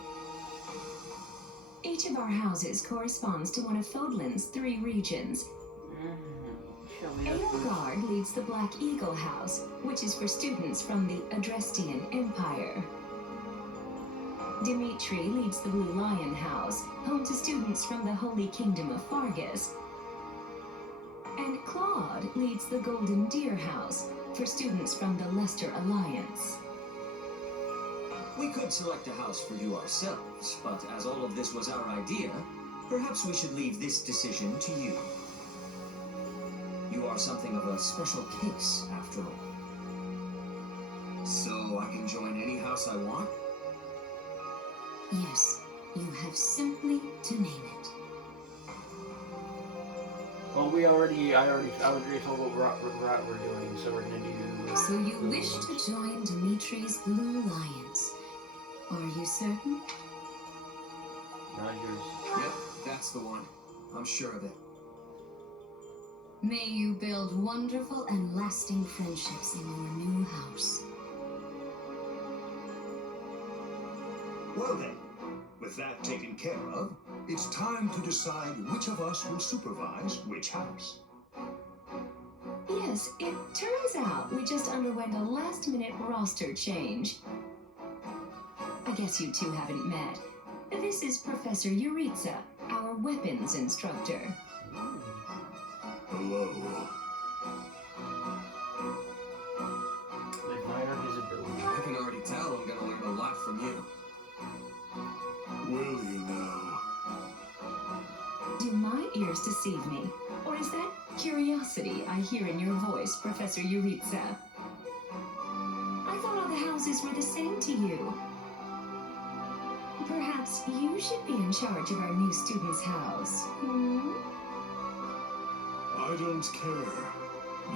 Each of our houses corresponds to one of Fodlan's 3 regions. Edelgard leads the Black Eagle House, which is for students from the Adrestian Empire. Dimitri leads the Blue Lion House, home to students from the Holy Kingdom of Fargus. And Claude leads the Golden Deer House, for students from the Leicester Alliance. We could select a house for you ourselves, but as all of this was our idea, perhaps we should leave this decision to you. You are something of a special case, after all. So I can join any house I want? Yes, you have simply to name it. Well, I already told what we're doing, so we're gonna do. So you wish to join Dimitri's Blue Lions? Are you certain? Not yours. Yep, that's the one. I'm sure of it. May you build wonderful and lasting friendships in your new house. Well then, with that taken care of, it's time to decide which of us will supervise which house. Yes, it turns out we just underwent a last-minute roster change. I guess you two haven't met. This is Professor Yuritsa, our weapons instructor. Hello. Admire his ability. I can already tell I'm gonna learn a lot from you. Will you now? Do my ears deceive me? Or is that curiosity I hear in your voice, Professor Yuritsa? I thought all the houses were the same to you. Perhaps you should be in charge of our new student's house, hmm? I don't care.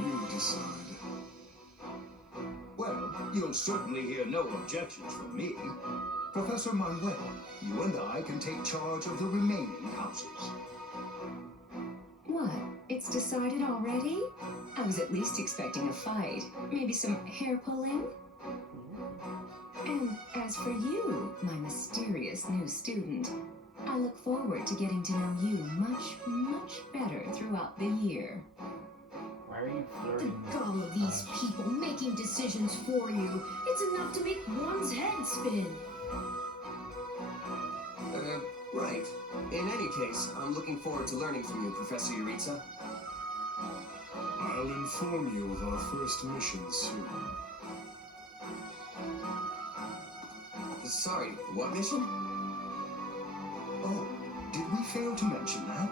You decide. Well, you'll certainly hear no objections from me. Professor Manuel, you and I can take charge of the remaining houses. What? It's decided already? I was at least expecting a fight. Maybe some hair pulling? And as for you, my mysterious new student, I look forward to getting to know you much, much better throughout the year. Why are you The flirting? gall of these people making decisions for you. It's enough to make one's head spin. Right. In any case, I'm looking forward to learning from you, Professor Yuritsa. I'll inform you of our first mission soon. Sorry, what mission? Oh, did we fail to mention that?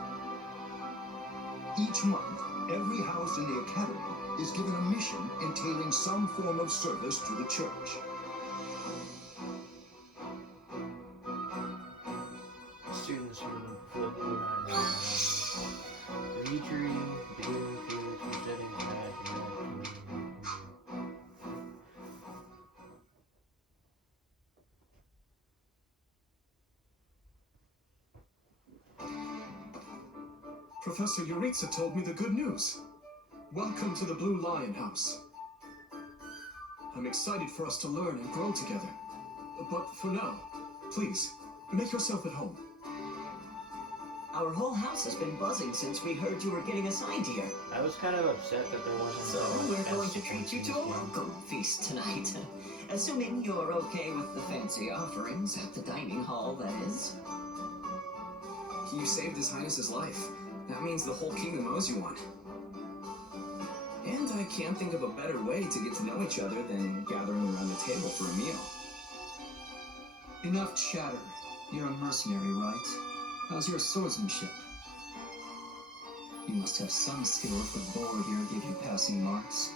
Each month, every house in the Academy is given a mission entailing some form of service to the church. Students from the Blue House. Dimitri, Doom, Felix, presenting Professor Yuritsa told me the good news. Welcome to the Blue Lion House. I'm excited for us to learn and grow together. But for now, please, make yourself at home. Our whole house has been buzzing since we heard you were getting assigned here. I was kind of upset that there wasn't. So we're going to treat you to a welcome feast tonight. Assuming you're okay with the fancy offerings at the dining hall, that is. You saved His Highness's life. That means the whole kingdom owes you one. And I can't think of a better way to get to know each other than gathering around the table for a meal. Enough chatter. You're a mercenary, right? How's your swordsmanship? You must have some skill if the board here gave you passing marks.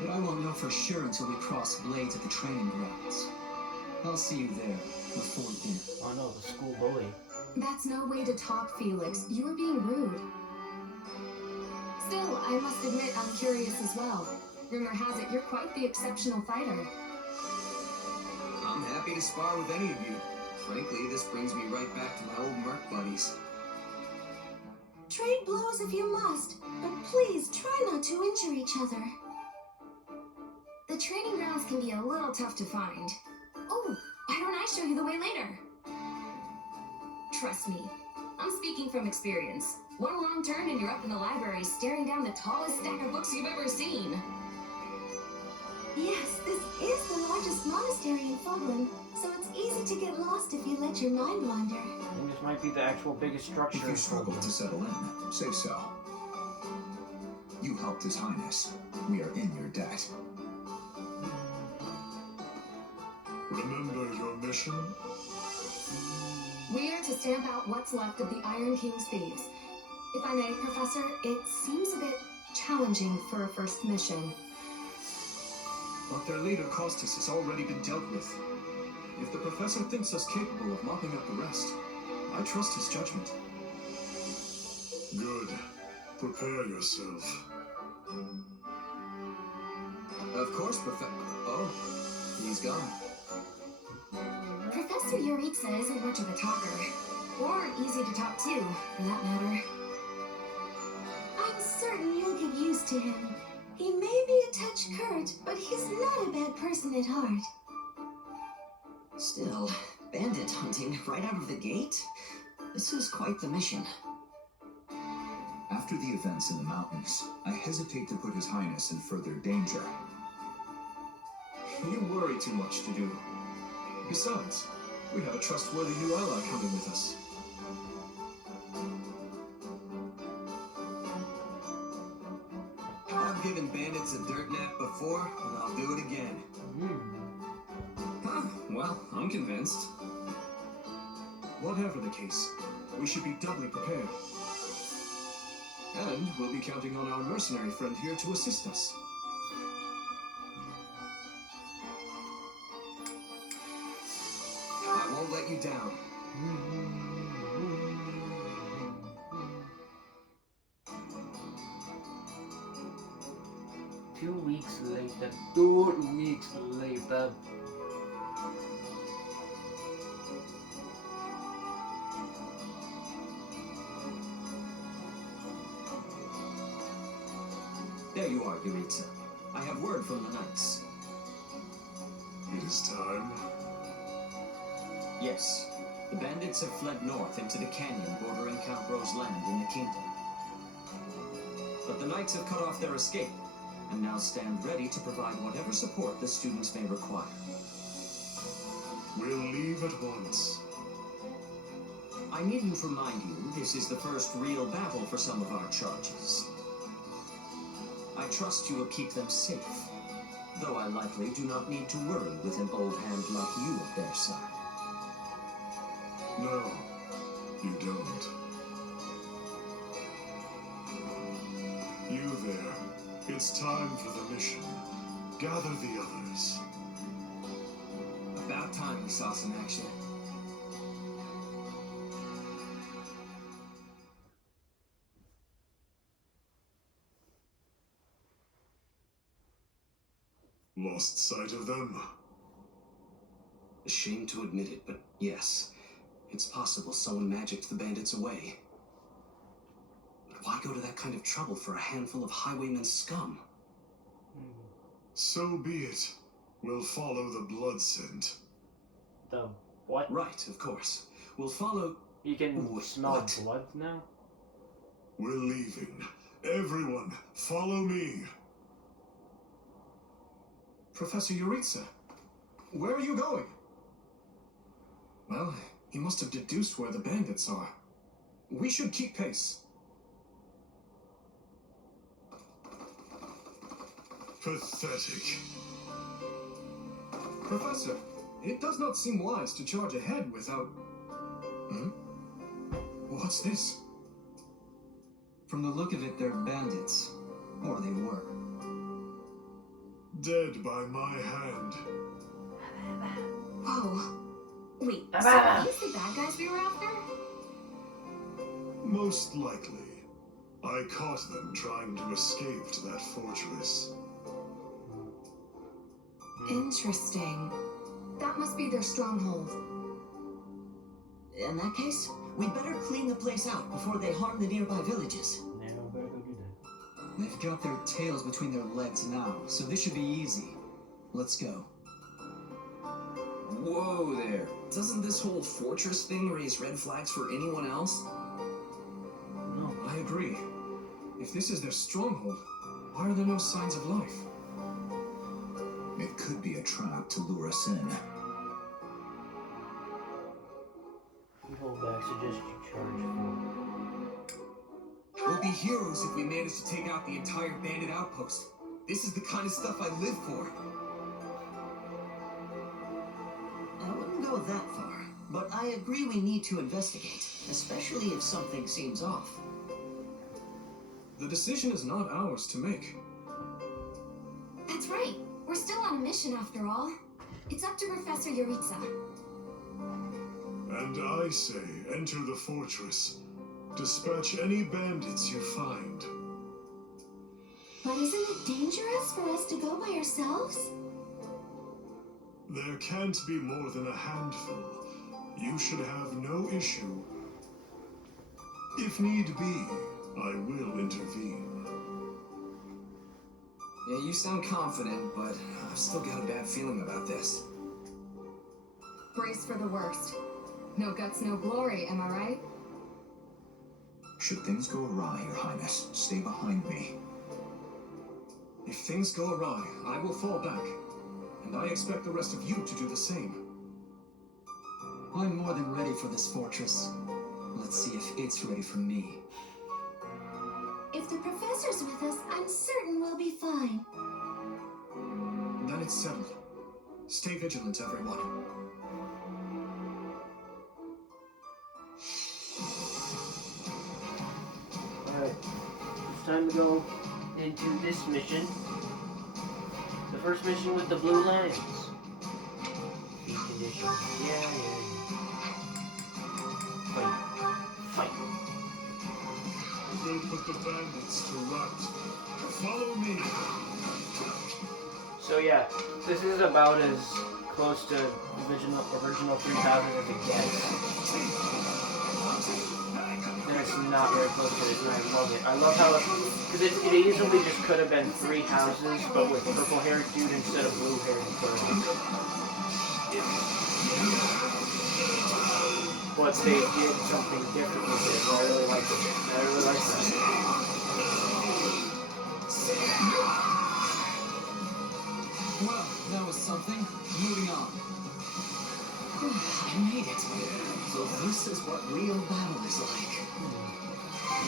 But I won't know for sure until we cross blades at the training grounds. I'll see you there before dinner. Oh no, the school bully. That's no way to talk, Felix. You were being rude. Still, I must admit I'm curious as well. Rumor has it you're quite the exceptional fighter. I'm happy to spar with any of you. Frankly, this brings me right back to my old Merc buddies. Trade blows if you must, but please try not to injure each other. The training grounds can be a little tough to find. Oh, why don't I show you the way later? Trust me, I'm speaking from experience. One wrong turn and you're up in the library staring down the tallest stack of books you've ever seen. Yes, this is the largest monastery in Fogland, so it's easy to get lost if you let your mind wander. And this might be the actual biggest structure. If you struggle to settle in, say so. You helped His Highness. We are in your debt. Remember your mission? We are to stamp out what's left of the Iron King's thieves. If I may, Professor, it seems a bit challenging for a first mission. But their leader, Costas, has already been dealt with. If the Professor thinks us capable of mopping up the rest, I trust his judgment. Good. Prepare yourself. Of course, Oh, he's gone. Professor Yuritsa isn't much of a talker, or easy to talk to, for that matter. I'm certain you'll get used to him. He may be a touch curt, but he's not a bad person at heart. Still, bandit hunting right out of the gate? This is quite the mission. After the events in the mountains, I hesitate to put His Highness in further danger. You worry too much to do. Besides, we have a trustworthy new ally coming with us. I've given bandits a dirt nap before, and I'll do it again. Huh, well, I'm convinced. Whatever the case, we should be doubly prepared. And we'll be counting on our mercenary friend here to assist us. I won't let you down. 2 weeks later. 2 weeks later. There you are, Yuritsa. I have word from the knights. It is time. Yes, the bandits have fled north into the canyon bordering Count Ro's land in the kingdom. But the knights have cut off their escape, and now stand ready to provide whatever support the students may require. We'll leave at once. I needn't remind you, this is the first real battle for some of our charges. I trust you will keep them safe, though I likely do not need to worry with an old hand like you at their side. No, you don't. You there. It's time for the mission. Gather the others. About time we saw some action. Lost sight of them? Ashamed to admit it, but yes. It's possible someone magicked the bandits away. But why go to that kind of trouble for a handful of highwaymen scum? So be it. We'll follow the blood scent. The what? Right, of course. We'll follow... You can Ooh, smell what? blood now? We're leaving. Everyone, follow me. Professor Yuritsa, where are you going? Well, he must have deduced where the bandits are. We should keep pace. Pathetic. Professor, it does not seem wise to charge ahead without... What's this? From the look of it, they're bandits. Or they were. Dead by my hand. Whoa. Wait, so are these the bad guys we were after? Most likely. I caught them trying to escape to that fortress. Interesting. That must be their stronghold. In that case, we'd better clean the place out before they harm the nearby villages. Yeah, we better go do that. They've got their tails between their legs now, so this should be easy. Let's go. Whoa there. Doesn't this whole fortress thing raise red flags for anyone else? No. I agree. If this is their stronghold, why are there no signs of life? It could be a trap to lure us in. Hold back, suggest you charge fuel. We'll be heroes if we manage to take out the entire bandit outpost. This is the kind of stuff I live for. I wouldn't go that far, but I agree we need to investigate, especially if something seems off. The decision is not ours to make. That's right. We're still on a mission after all. It's up to Professor Yuritsa. And I say, enter the fortress. Dispatch any bandits you find. But isn't it dangerous for us to go by ourselves? There can't be more than a handful. You should have no issue. If need be, I will intervene. Yeah, you sound confident, but I've still got a bad feeling about this. Brace for the worst. No guts, no glory, am I right? Should things go awry, Your Highness, stay behind me. If things go awry, I will fall back. And I expect the rest of you to do the same. I'm more than ready for this fortress. Let's see if it's ready for me. If the professor's with us, I'm certain we'll be fine. Then it's settled. Stay vigilant, everyone. Alright, it's time to go into this mission. The first mission with the blue lens. Feed condition. Yeah. Fight. We'll put the bandits to rout. Follow me. So yeah, this is about as close to original 3000 as it gets. And it's not very close to it, and I love it. I love how, because it easily just could have been 3 houses, but with purple-haired dude instead of blue-haired girl. But they did something different with it, and I really like it. I really like that. Well, that was something. Moving on. I made it. So this is what real battle is like.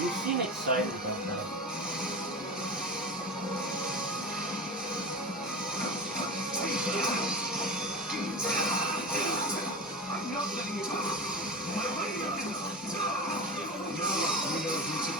You seem excited about that. I'm not letting you out. Now you know who to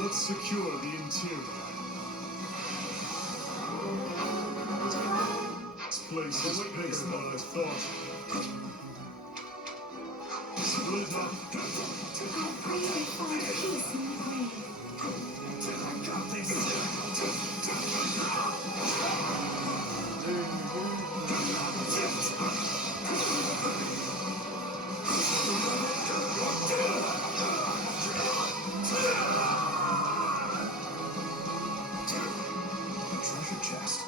Let's secure the interior. This place is bigger than I thought. Split up. I pray they find peace in the grave. I got this. Treasure chest.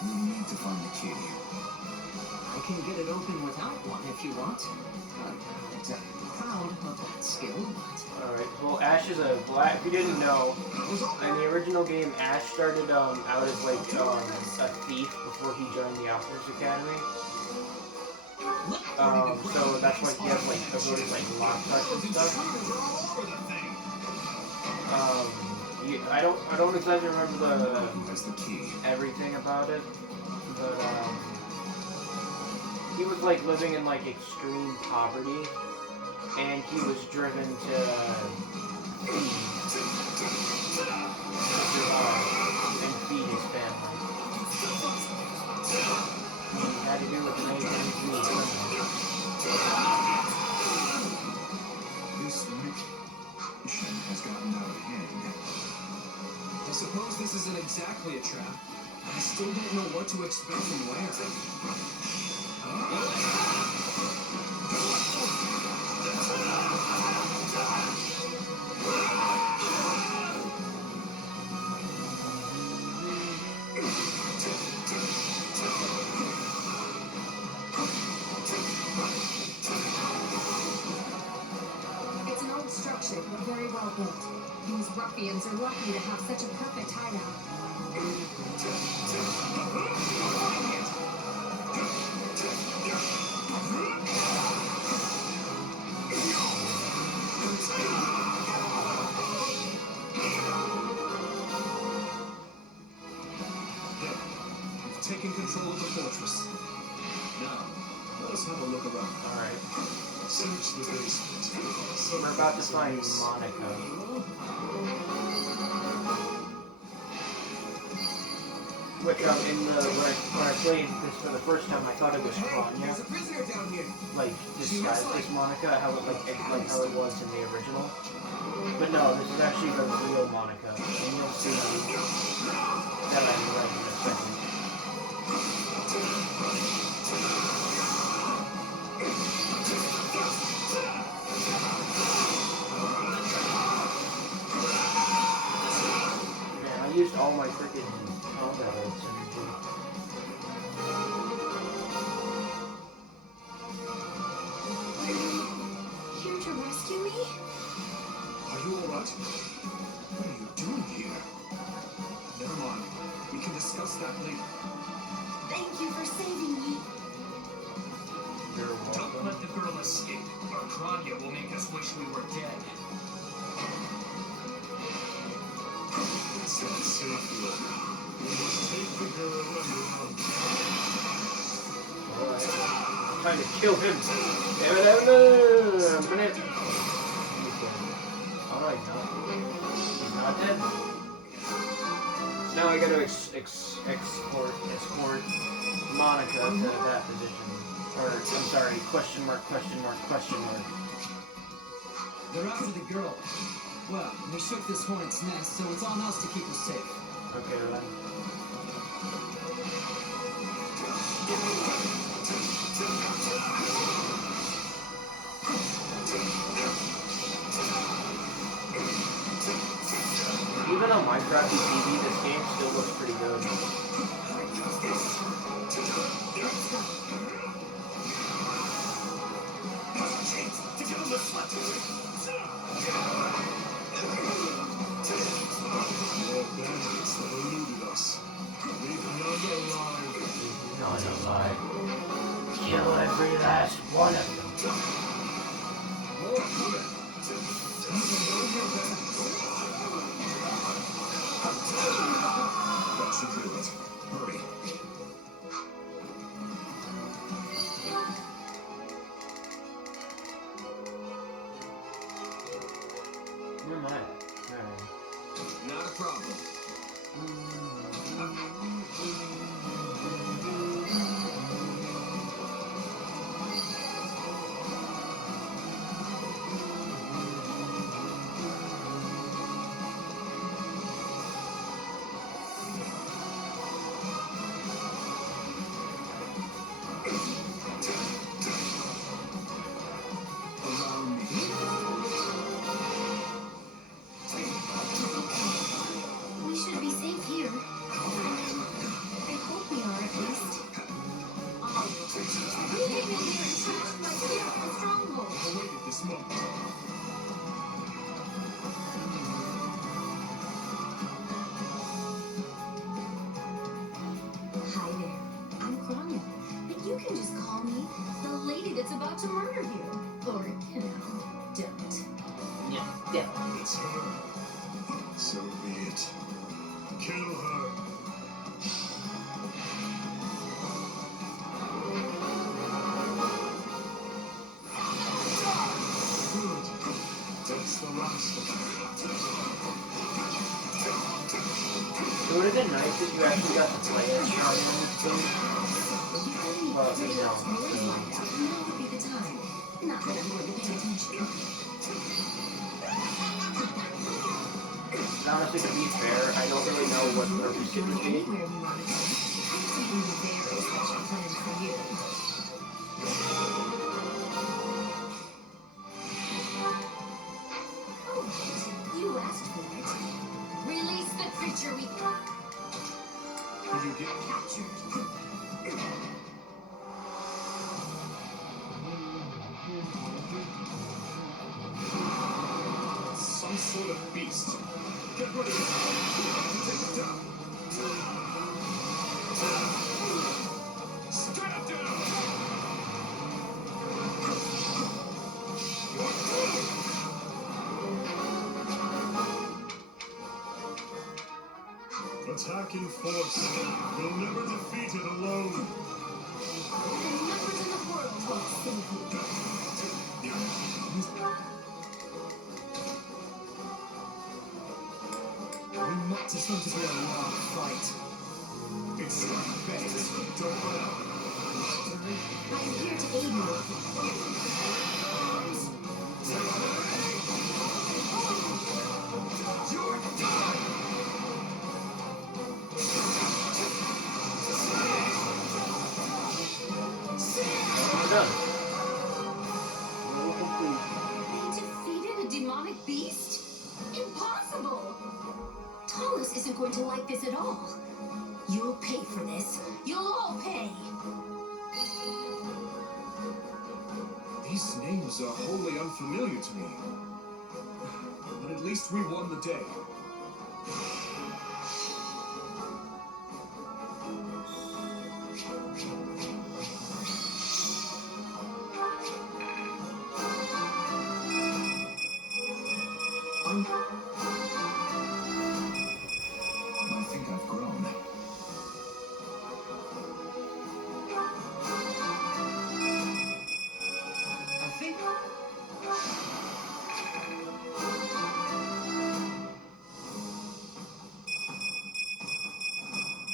We need to find the key. I can get it open without one if you want. I'm not exactly proud of that skill, but... Alright, well Ash is a black, if you didn't know, in the original game Ash started out as like a thief before he joined the Officers Academy. So that's why he has like abilities like lock touch and stuff. I don't exactly remember everything about it, but he was like living in like extreme poverty, and he was driven to and feed his family. He had to do with the main This mission has gotten out of hand. I suppose this isn't exactly a trap. I still don't know what to expect from where. It's an old structure, but very well built. These ruffians are lucky to have such a perfect hideout. We've taken control of the fortress. Now, let us have a look around. Alright. Search the basement. So we're about to find Monica. Which when I played this for the first time, I thought it was Kranya, There's a prisoner down here. like disguised as Monica, how it was in the original. But no, this is actually the real Monica, and you'll see that I'm right in a second. Man, I used all my freaking combat ults energy. Here to rescue me? Are you alright? What are you doing here? Never mind. We can discuss that later. Thank you for saving me. You're Don't welcome. let the girl escape, or Kranya will make us wish we were dead. It's unsafe, look. We must take the girl and run. Alright. I'm trying to kill him. Damn it, I'm gonna... He's dead. Oh no, he's not. He's not dead. Now I gotta escort Monica to that position. Or, I'm sorry, question mark. They're after the girl. Well, we shook this hornet's nest, so it's on us to keep her safe. Okay, then. Even on my crappy TV, this game still looks pretty good. More bandits that eluded us. Leave none alive. None alive. Kill every last one of them. More coming. Even though you're bandits. That should do it. Hurry. Where am I at? Alright. Not a problem. about to murder you. Or, you know, don't. Yeah, definitely. It's her. So be it. Kill her. Good. That's the last of her. It would have been nice if you actually got to play as Charlie in this game. Well, you know. Now would be the time. Not that I'm going to pay attention. Honestly, to be fair, I don't really know what purpose it would be. Anywhere you want to go. I have something very special planned for you. Oh, you asked for it. Release the creature we Did you get Captured. some sort of beast? Get ready. Take it down. Strap down. Attack in force. You'll never defeat it alone. And nothing in the world will save you. It's going to be a long fight. It's strike best. Don't run out. I am here to aid you. You're done. We're done. Level complete. They defeated a demonic beast? Impossible! Thomas isn't going to like this at all. You'll pay for this. You'll all pay. These names are wholly unfamiliar to me. But at least we won the day. I think I've grown. I think...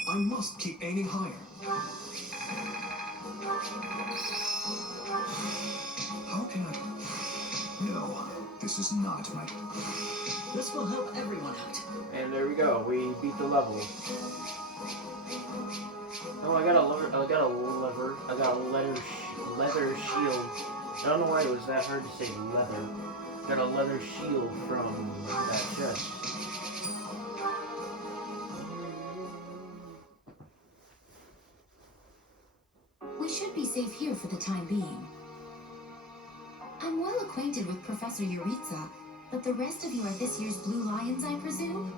I must keep aiming higher. How can I... No, this is not my... This will help everyone out. And there we go. We beat the level. Oh, I got a leather shield. I don't know why it was that hard to say leather. Got a leather shield from that chest. We should be safe here for the time being. I'm well acquainted with Professor Yuritsa, but the rest of you are this year's Blue Lions, I presume?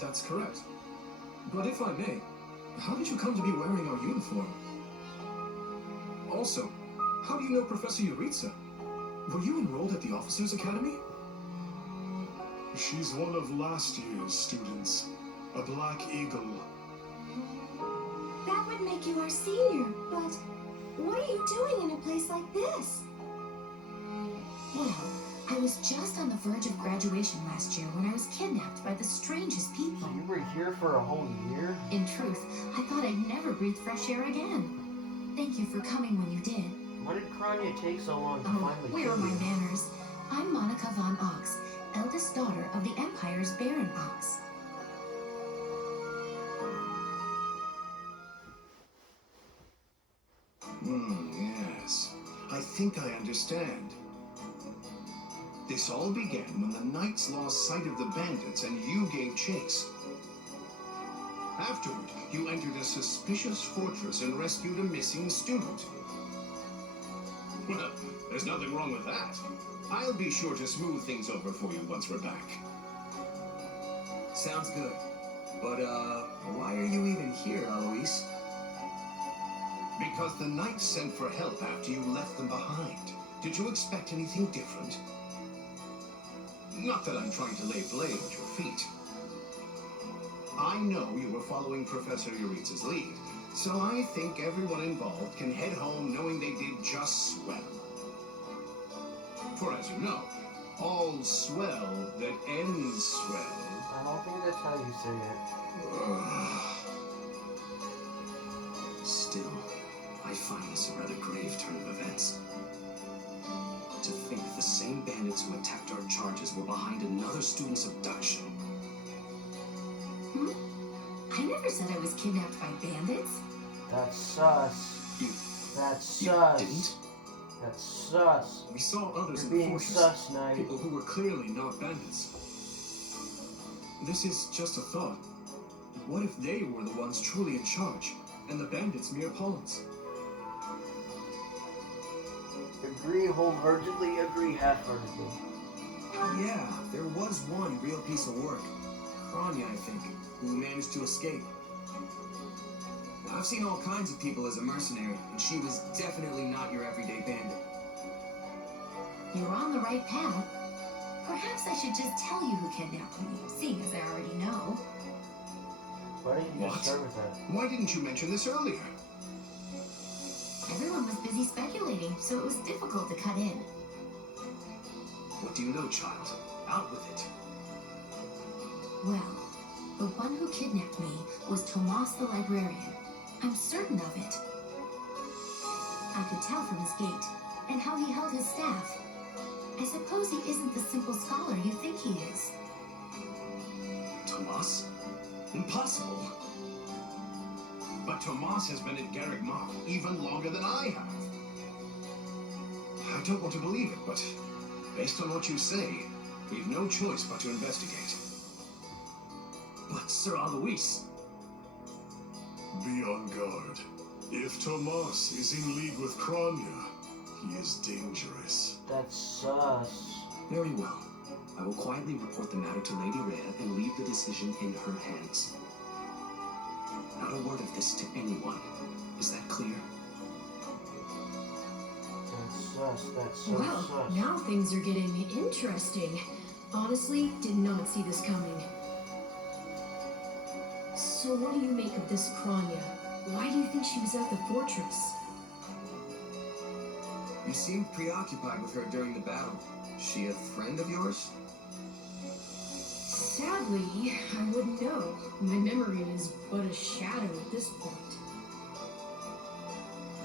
That's correct. But if I may, how did you come to be wearing our uniform? Also, how do you know Professor Yuritsa? Were you enrolled at the Officers' Academy? She's one of last year's students. A Black Eagle. That would make you our senior, but what are you doing in a place like this? Well, I was just on the verge of graduation last year when I was kidnapped by the strangest people. You were here for a whole year? In truth, I thought I'd never breathe fresh air again. Thank you for coming when you did. Why did Kranya take so long to Oh, finally where kill are my you? manners? I'm Monica von Ox, eldest daughter of the Empire's Baron Ox. Yes. I think I understand. This all began when the knights lost sight of the bandits and you gave chase. Afterward, you entered a suspicious fortress and rescued a missing student. Well, there's nothing wrong with that. I'll be sure to smooth things over for you once we're back. Sounds good. But, why are you even here, Eloise? because the knights sent for help after you left them behind. Did you expect anything different? Not that I'm trying to lay blame at your feet. I know you were following Professor Yuritsa's lead, so I think everyone involved can head home knowing they did just swell. For as you know, all swell that ends swell. I don't think that's how you say it. Still, I find this a rather grave turn of events. To think the same bandits who attacked our charges were behind another student's abduction. I never said I was kidnapped by bandits. That's sus. That's You sus. didn't? That's sus. We saw others You're in the being fortress. sus, Knight. People who were clearly not bandits. This is just a thought. What if they were the ones truly in charge, and the bandits mere pawns? Agree wholeheartedly, agree half-heartedly. Yeah, there was one real piece of work. Kranya, I think, who managed to escape. I've seen all kinds of people as a mercenary, and she was definitely not your everyday bandit. You're on the right path. Perhaps I should just tell you who kidnapped me, seeing as I already know. Why didn't you just start with that? Why didn't you mention this earlier? Everyone was busy speculating, so it was difficult to cut in. What do you know, child? Out with it. Well, the one who kidnapped me was Tomas the librarian. I'm certain of it. I could tell from his gait, and how he held his staff. I suppose he isn't the simple scholar you think he is. Tomas? Impossible. But Tomas has been at Garrick Mach even longer than I have. I don't want to believe it, but based on what you say, we've no choice but to investigate. But Sir Alois... Be on guard. If Tomas is in league with Kranya, he is dangerous. That's sus. Very well. I will quietly report the matter to Lady Rhea and leave the decision in her hands. Not a word of this to anyone. Is that clear? That's sus. That's so Well, sus. now things are getting interesting. Honestly, did not see this coming. So what do you make of this Kranya? Why do you think she was at the fortress? You seemed preoccupied with her during the battle. She a friend of yours? Sadly, I wouldn't know. My memory is but a shadow at this point.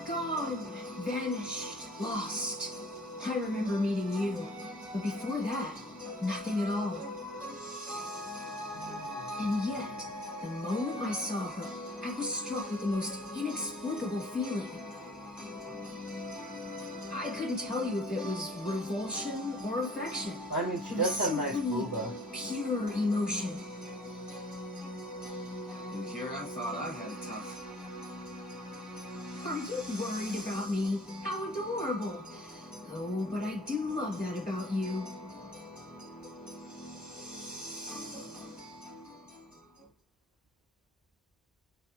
Gone, vanished, lost. I remember meeting you, but before that, nothing at all. And yet, the moment I saw her, I was struck with the most inexplicable feeling. I couldn't tell you if it was revulsion or affection. I mean, she It was does have nice simply booba. pure emotion. And here I thought I had it tough. Are you worried about me? How adorable! Oh, but I do love that about you.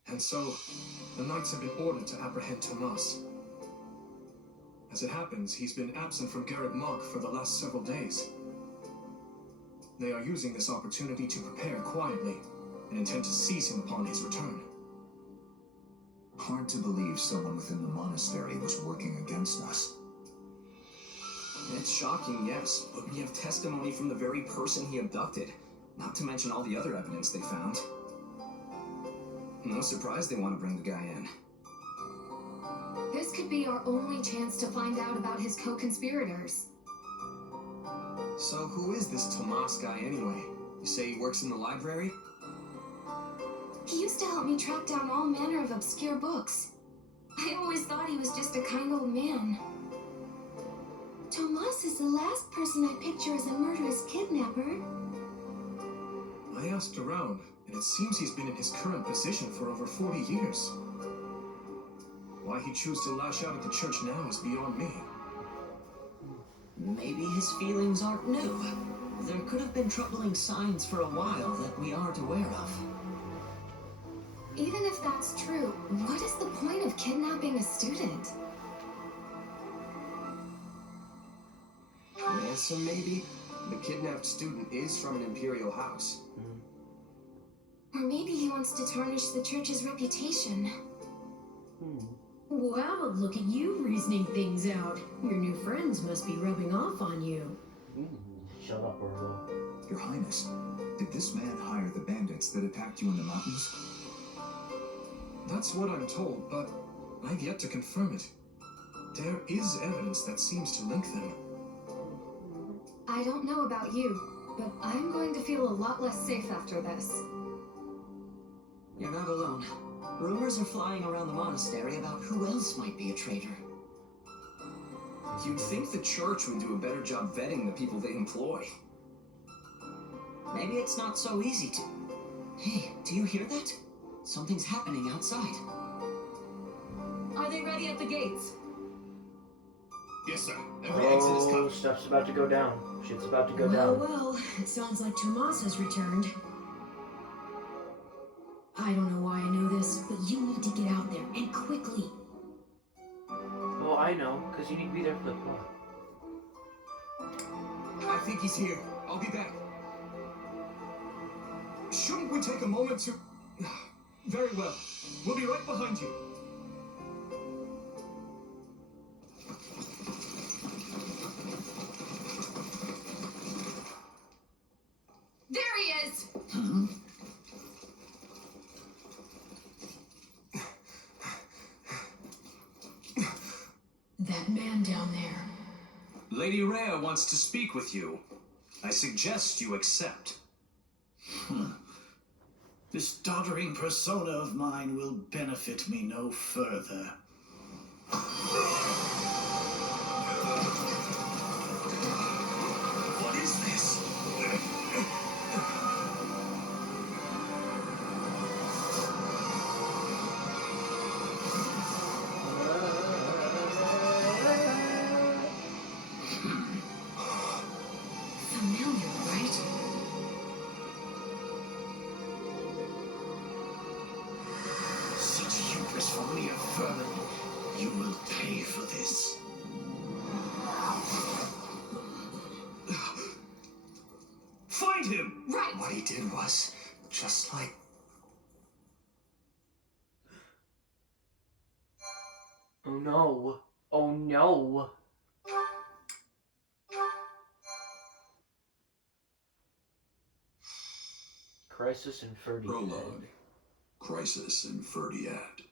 And so, the knights have been ordered to apprehend Tomas. As it happens, he's been absent from Garrick Mach for the last several days. They are using this opportunity to prepare quietly, and intend to seize him upon his return. Hard to believe someone within the monastery was working against us. It's shocking, yes, but we have testimony from the very person he abducted, not to mention all the other evidence they found. No surprise they want to bring the guy in. This could be our only chance to find out about his co-conspirators. So who is this Tomas guy anyway? You say he works in the library? He used to help me track down all manner of obscure books. I always thought he was just a kind old man. Tomas is the last person I picture as a murderous kidnapper. I asked around, and it seems he's been in his current position for over 40 years. Why he chose to lash out at the church now is beyond me. Maybe his feelings aren't new. There could have been troubling signs for a while that we aren't aware of. Even if that's true, what is the point of kidnapping a student. Ransom, maybe? The kidnapped student is from an imperial house. Or maybe he wants to tarnish the church's reputation. Wow, look at you reasoning things out. Your new friends must be rubbing off on you. Shut up, Orlo. Your Highness, did this man hire the bandits that attacked you in the mountains? That's what I'm told, but I've yet to confirm it. There is evidence that seems to link them. I don't know about you, but I'm going to feel a lot less safe after this. You're not alone. Rumors are flying around the monastery about who else might be a traitor. You'd think the church would do a better job vetting the people they employ. Maybe it's not so easy to... Hey, do you hear that? Something's happening outside. Are they ready at the gates? Yes, sir. Every exit is Oh, covered. stuff's about to go down. Shit's about to go Well, down. well, it sounds like Tomas has returned. I don't know why I know this, but you need to get out there, and quickly. Well, I know, because you need to be there for the plot. I think he's here. I'll be back. Shouldn't we take a moment to... Very well. We'll be right behind you. There he is! That man down there. Lady Rhea wants to speak with you. I suggest you accept. This doddering persona of mine will benefit me no further. What is this? Familiar, right? Such hubris from mere vermin. You will pay for this. Find him! Right! What he did was just like... Oh no. Oh no. Crisis in Ferdiad. Prologue. Crisis in Ferdiad.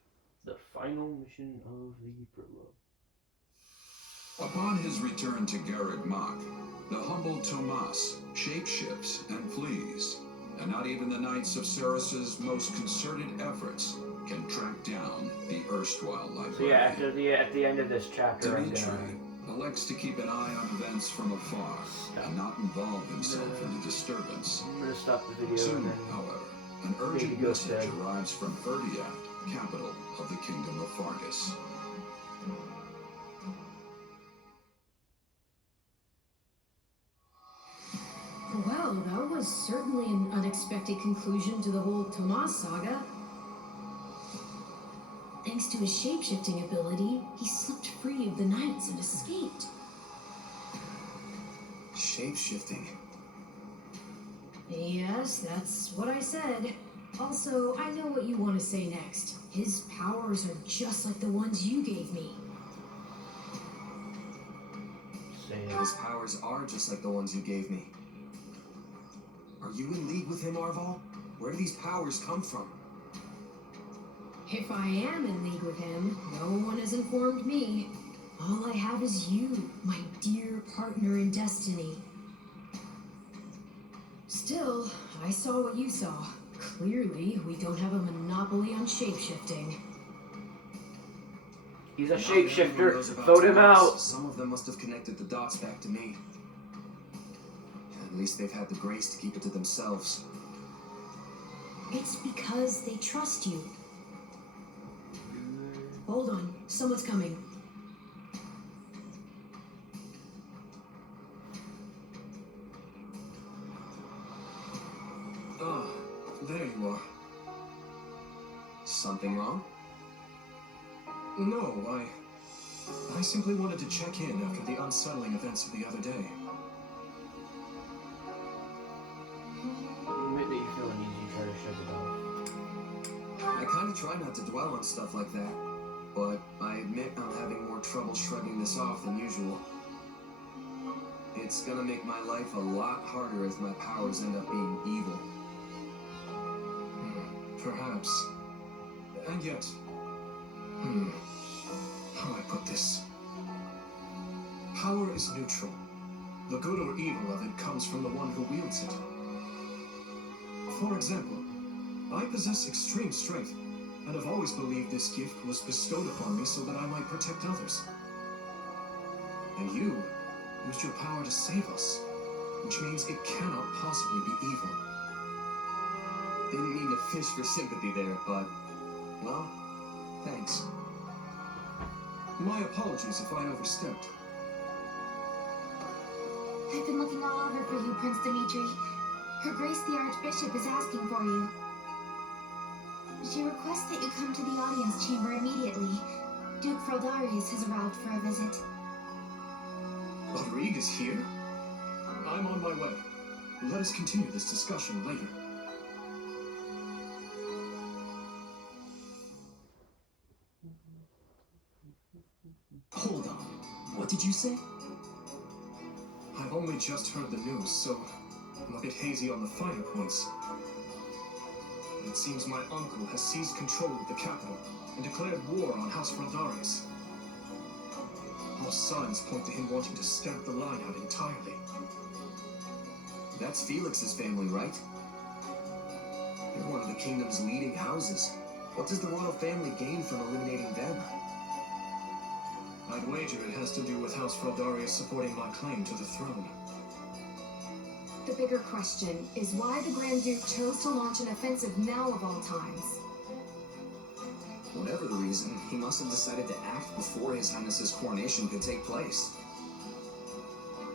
The final mission of the prologue. Upon his return to Garreg Mach, the humble Tomas shapeshifts and flees, and not even the Knights of Ceros's most concerted efforts can track down the erstwhile librarian. So yeah, at the end of this chapter, I'm Dimitri gonna... elects to keep an eye on events from afar and not involve himself in the disturbance. I'm gonna stop the video Soon, and then... however, an urgent go message dead. arrives from Ferdiad, capital of the Kingdom of Fargus. Well, that was certainly an unexpected conclusion to the whole Tomas saga. Thanks to his shapeshifting ability, he slipped free of the Knights and escaped. Shape-shifting. Yes, that's what I said. Also, I know what you want to say next. His powers are just like the ones you gave me. His powers are just like the ones you gave me. Are you in league with him, Arval? Where do these powers come from? If I am in league with him, no one has informed me. All I have is you, my dear partner in destiny. Still, I saw what you saw. Clearly, we don't have a monopoly on shapeshifting. He's a Not everyone shapeshifter. knows about Vote him Tomas. out. Some of them must have connected the dots back to me. At least they've had the grace to keep it to themselves. It's because they trust you. Hold on, someone's coming. Ah, there you are. Something wrong? No, I simply wanted to check in after the unsettling events of the other day. Admit that you feel uneasy, try to shake it off. I kind of try not to dwell on stuff like that, but I admit I'm having more trouble shrugging this off than usual. It's gonna make my life a lot harder if my powers end up being evil. Perhaps. And yet... How do I put this? Power is neutral. The good or evil of it comes from the one who wields it. For example, I possess extreme strength, and have always believed this gift was bestowed upon me so that I might protect others. And you used your power to save us, which means it cannot possibly be evil. Didn't mean to fish for sympathy there, but... well, thanks. My apologies if I overstepped. I've been looking all over for you, Prince Dimitri. Her Grace the Archbishop is asking for you. She requests that you come to the audience chamber immediately. Duke Fraldarius has arrived for a visit. Rodrigue is here? I'm on my way. Let us continue this discussion later. Hold on. What did you say? I've only just heard the news, so I'm a bit hazy on the finer points. It seems my uncle has seized control of the capital and declared war on House Fraldarius. All signs point to him wanting to stamp the line out entirely. That's Felix's family, right? They're one of the kingdom's leading houses. What does the royal family gain from eliminating them? I'd wager it has to do with House Fraldarius supporting my claim to the throne. The bigger question is why the Grand Duke chose to launch an offensive now of all times. Whatever the reason, he must have decided to act before His Highness's coronation could take place.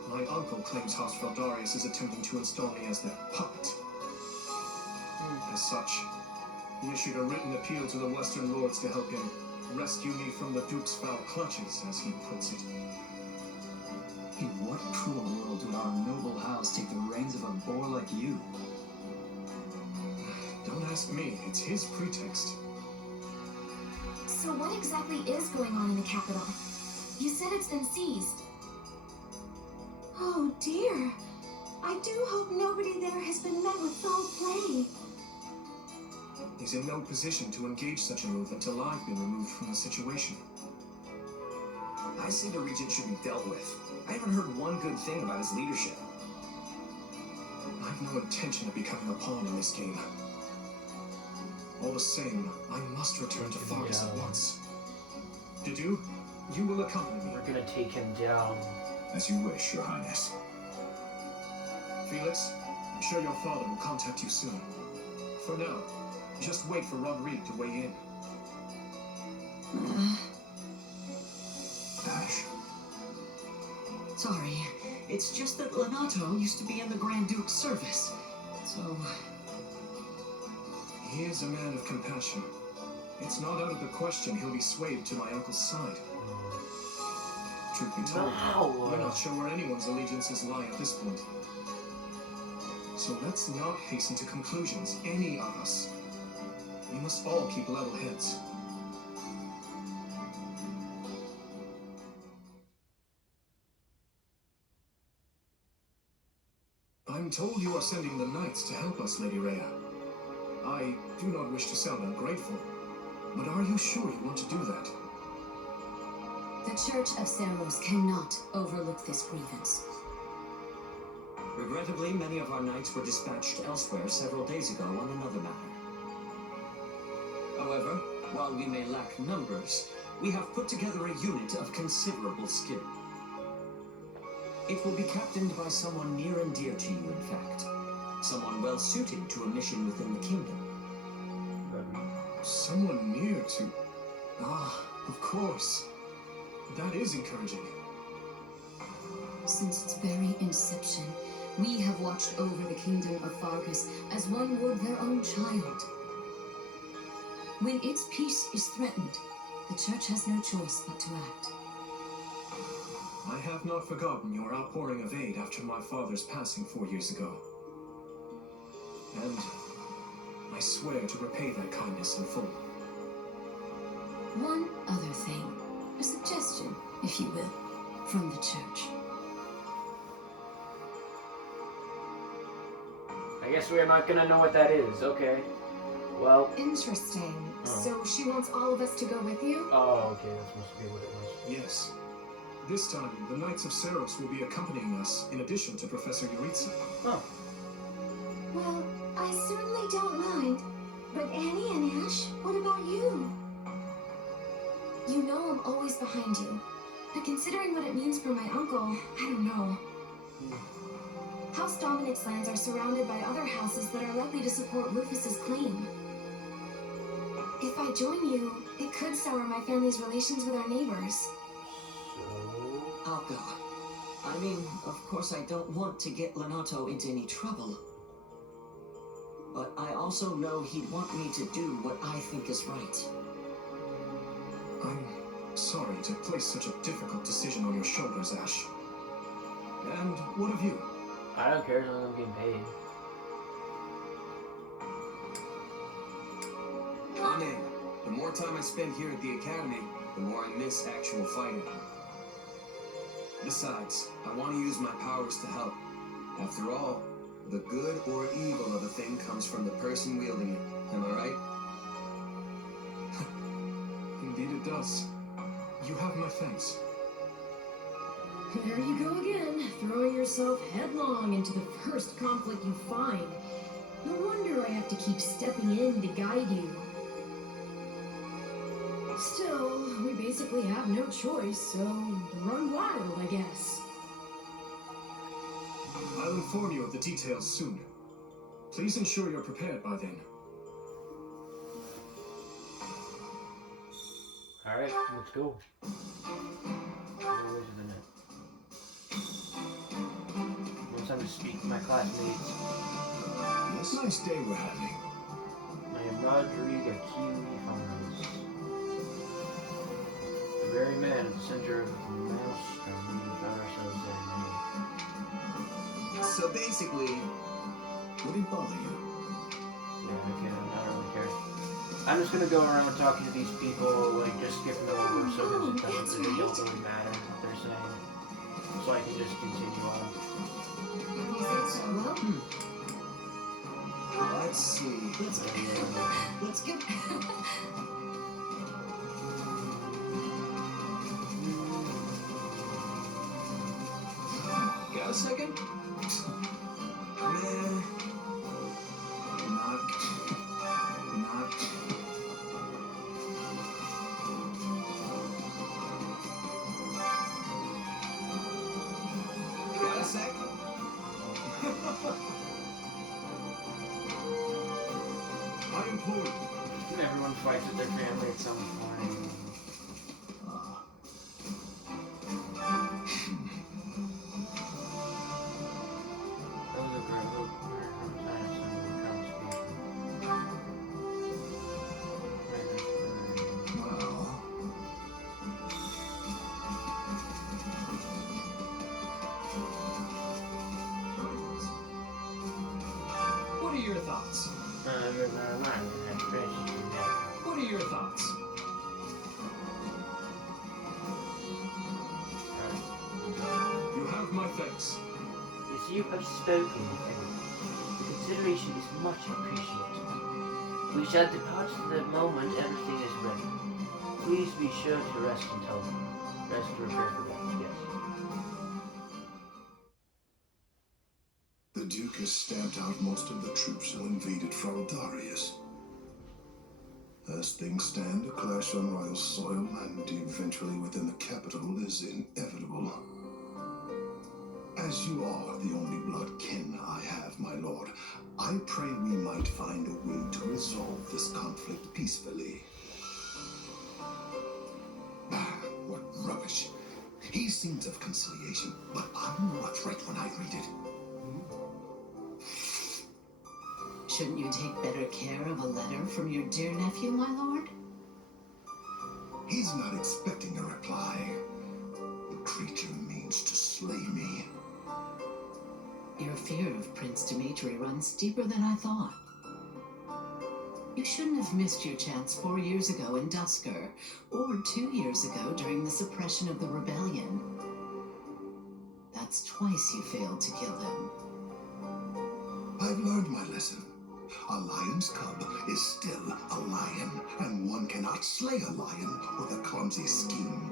My uncle claims House Fraldarius is attempting to install me as their puppet. As such, he issued a written appeal to the Western Lords to help him rescue me from the Duke's foul clutches, as he puts it. In what cruel world would our noble house take the reins of a boor like you? Don't ask me, it's his pretext. So what exactly is going on in the capital? You said it's been seized. Oh dear. I do hope nobody there has been met with foul play. He's in no position to engage such a move until I've been removed from the situation. I say the regent should be dealt with. I haven't heard one good thing about his leadership. I've no intention of becoming a pawn in this game. All the same, I must return to Faris at once. Didu, you will accompany me. We're gonna take him down. As you wish, Your Highness. Felix, I'm sure your father will contact you soon. For now, just wait for Rodrigue to weigh in. Ash. Sorry, it's just that Lenato used to be in the Grand Duke's service, so... He is a man of compassion. It's not out of the question he'll be swayed to my uncle's side. Truth be told, we're not sure where anyone's allegiances lie at this point. So let's not hasten to conclusions, any of us. We must all keep level heads. I'm told you are sending the knights to help us, Lady Rhea. I do not wish to sound ungrateful, but are you sure you want to do that? The Church of Seros cannot overlook this grievance. Regrettably, many of our knights were dispatched elsewhere several days ago on another matter. However, while we may lack numbers, we have put together a unit of considerable skill. It will be captained by someone near and dear to you, in fact. Someone well suited to a mission within the kingdom. Someone near to... Ah, of course. That is encouraging. Since its very inception, we have watched over the kingdom of Fargus as one would their own child. When its peace is threatened, The church has no choice but to act. I have not forgotten your outpouring of aid after my father's passing 4 years ago. And I swear to repay that kindness in full. One other thing. A suggestion, if you will, from the church. I guess we're not gonna know what that is. Okay. Well. Interesting. Oh. So she wants all of us to go with you? Oh, okay. That must be what it was. Yes. This time, the Knights of Seros will be accompanying us, in addition to Professor Yuritsa. Oh. Well, I certainly don't mind. But Annie and Ash, what about you? You know I'm always behind you. But considering what it means for my uncle, I don't know. House Dominic's lands are surrounded by other houses that are likely to support Rufus's claim. If I join you, it could sour my family's relations with our neighbors. I'll go. I mean, of course I don't want to get Lenato into any trouble. But I also know he'd want me to do what I think is right. I'm sorry to place such a difficult decision on your shoulders, Ash. And what of you? I don't care as long as I'm getting paid. I'm in. The more time I spend here at the academy, the more I miss actual fighting. Besides, I want to use my powers to help. After all, the good or evil of a thing comes from the person wielding it. Am I right? Indeed it does. You have my thanks. There you go again, throwing yourself headlong into the first conflict you find. No wonder I have to keep stepping in to guide you. Still, we basically have no choice, so run wild, I guess. I'll inform you of the details soon. Please ensure you're prepared by then. Alright, let's go. Where's the net? Once I'm to speak to my classmates. It's a nice day we're having. I am Rodrigo Kiwi Farms. The very man at the center of the maelstrom we found ourselves in. So basically, Would it bother you? Yeah, I don't really care. I'm just gonna go around talking to these people, like just skip them over so that they don't really matter what they're saying. So I can just continue on. If you say so, well. let's see. Let's get... Got a second? Nah. Not. Got a sec? I implore you. Everyone fights with their family at some point. What are your thoughts? What are your thoughts? You have my thanks. As you have spoken, Eric, the consideration is much appreciated. We shall depart the moment everything is ready. Please be sure to rest until then. Rest to prepare for that, yes. The Duke has stamped out most of the troops who invaded Fraldarius. As things stand, a clash on royal soil and eventually within the capital is inevitable. As you are the only blood kin I have, my lord, I pray we might find a way to resolve this conflict peacefully. Ah, what rubbish. He sings of conciliation, but I know what's right when I read it. Shouldn't you take better care of a letter from your dear nephew, my lord? He's not expecting a reply. The creature means to slay me. Your fear of Prince Dimitri runs deeper than I thought. You shouldn't have missed your chance 4 years ago in Dusker, or 2 years ago during the suppression of the rebellion. That's twice you failed to kill him. I've learned my lesson. A lion's cub is still a lion, and one cannot slay a lion with a clumsy scheme.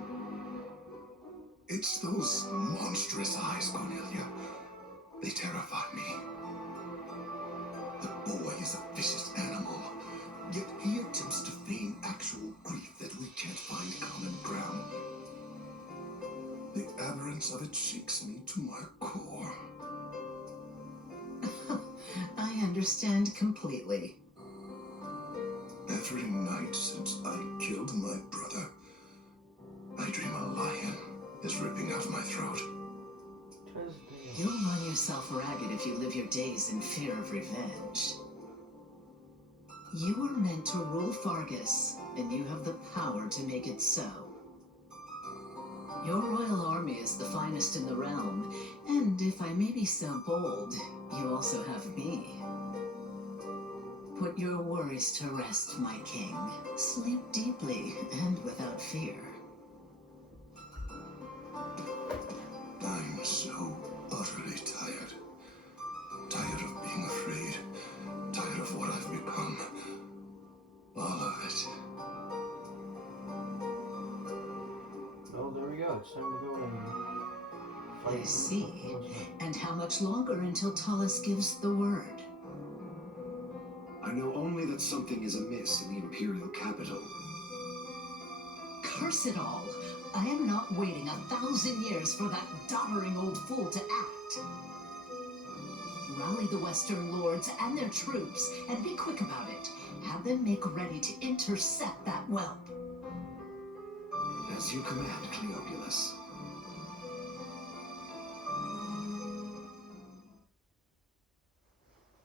It's those monstrous eyes, Cornelia. They terrify me. The boy is a vicious animal, yet he attempts to feign actual grief that we can't find common ground. The aberrance of it shakes me to my core. I understand completely. Every night since I killed my brother, I dream a lion is ripping out my throat. You'll run yourself ragged if you live your days in fear of revenge. You were meant to rule Fargus, and you have the power to make it so. Your royal army is the finest in the realm, and if I may be so bold, you also have me. Put your worries to rest, my king. Sleep deeply and without fear. I'm so utterly tired. Tired of being afraid. Tired of what I've become. All of it. Well, there we go. It's time to go and fight. I see. And how much longer until Tullus gives the word? I know only that something is amiss in the Imperial capital. Curse it all! I am not waiting 1,000 years for that doddering old fool to act. Rally the Western lords and their troops, and be quick about it. Have them make ready to intercept that whelp. As you command, Cleobulus.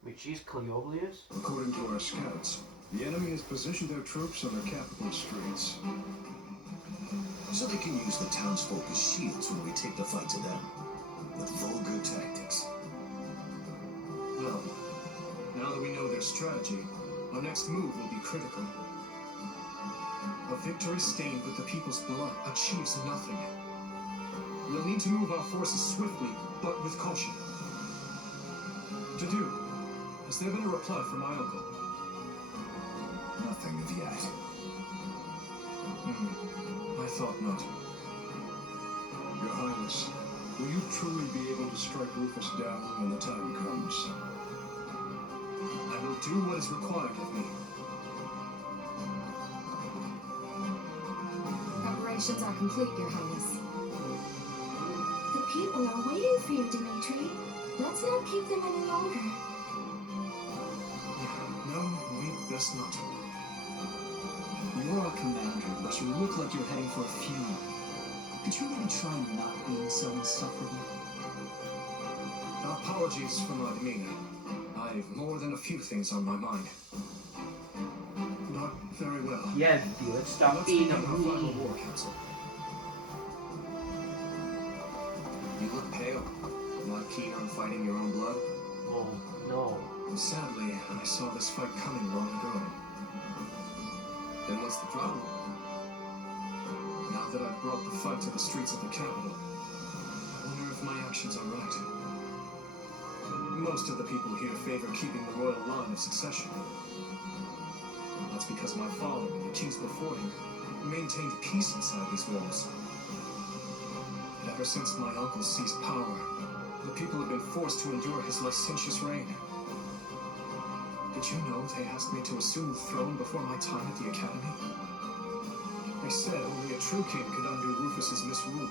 Wait, she's Cleobulus? According to our scouts, the enemy has positioned their troops on the capital streets. So they can use the townsfolk as shields when we take the fight to them. With vulgar tactics. Well, now that we know their strategy, our next move will be critical. A victory stained with the people's blood achieves nothing. We'll need to move our forces swiftly, but with caution. To do, has there been a reply from my uncle? Nothing of yet. I thought not. Your Highness, will you truly be able to strike Rufus down when the time comes? I will do what is required of me. Preparations are complete, Your Highness. The people are waiting for you, Dimitri. Let's not keep them any longer. No, we best not. You are a commander, but you look like you're heading for a funeral. Could you maybe try not being so insufferable? Apologies for my demeanor. I've more than a few things on my mind. Not very well. Yeah, let's stop Let's being a begin our final mean. war council. You look pale. Not keen on fighting your own blood? Oh, no. Sadly, I saw this fight coming long ago. Then what's the problem? Now that I've brought the fight to the streets of the capital, I wonder if my actions are right. Most of the people here favor keeping the royal line of succession. That's because my father and the kings before him maintained peace inside these walls. But ever since my uncle seized power, the people have been forced to endure his licentious reign. Did you know they asked me to assume the throne before my time at the academy? They said only a true king could undo Rufus's misrule.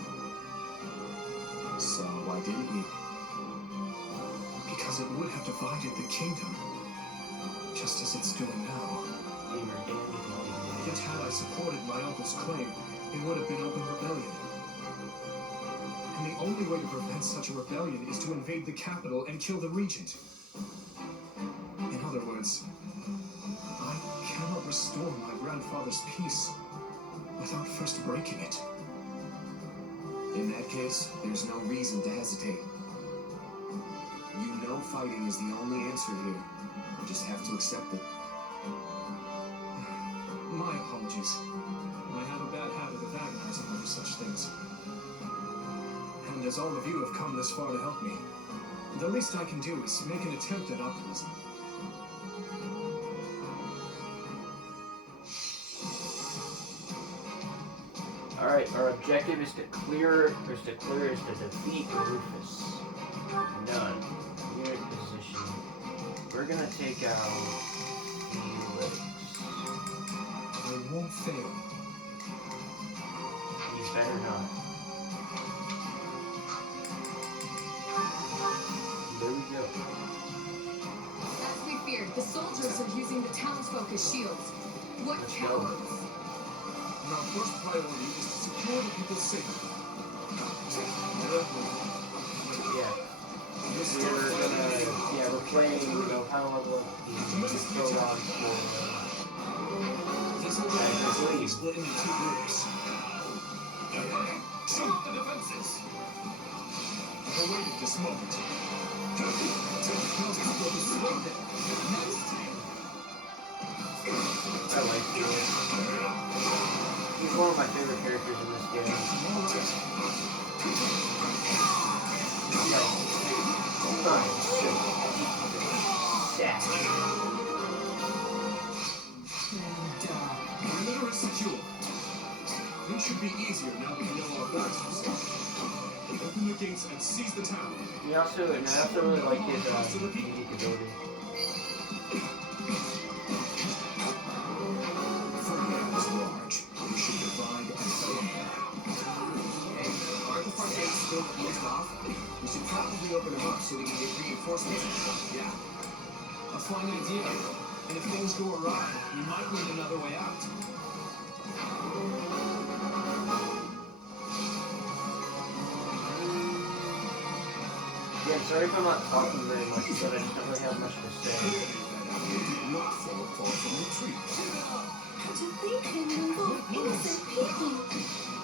So why didn't you? Because it would have divided the kingdom, just as it's doing now. Yet had I supported my uncle's claim, it would have been open rebellion. And the only way to prevent such a rebellion is to invade the capital and kill the regent. In other words, I cannot restore my grandfather's peace without first breaking it. In that case, there's no reason to hesitate. You know fighting is the only answer here. You just have to accept it. My apologies. I have a bad habit of agonizing over such things. And as all of you have come this far to help me, the least I can do is make an attempt at optimism. Alright, our objective is to defeat Rufus. None. Unit position. We're gonna take out Felix. I won't fail. You better not. There we go. As we feared, the soldiers are using the townsfolk as shields. What cowards! And our first priority is to secure the people's safety. We're playing, high level showdown for Gleam split into two groups. Shoot off the defenses! I've awaited this moment. I like Felix. He's one of my favorite characters in this game. Perimeter is secure. Things should be easier now that we know our backs are safe. Open the gates and seize the town. I also really like his unique ability. Ferdinand is large. We should divide and conquer. Aren't the front gates still closed off? We should probably open them up so we can get reinforcements. Yeah. A fine idea. And if things go awry, we might need another way out. Yeah, I'm sorry if I'm not talking very much, but I just don't really have much to say. Did not fall far from the tree. To think they would involve innocent people.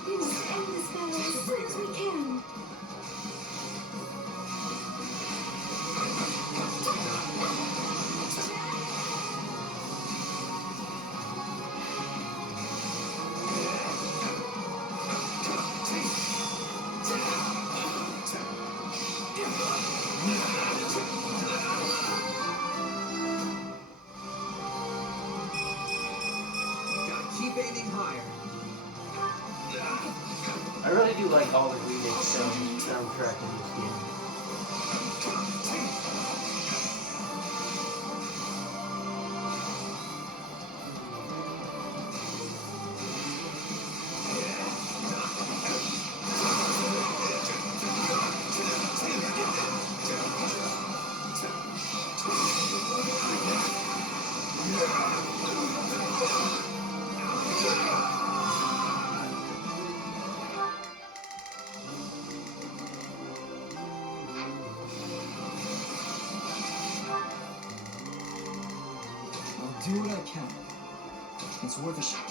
We must end this battle as soon as we can. Keep aiming higher. I really do like all the remix soundtrack in this game. I'll do what I can. It's worth a shot.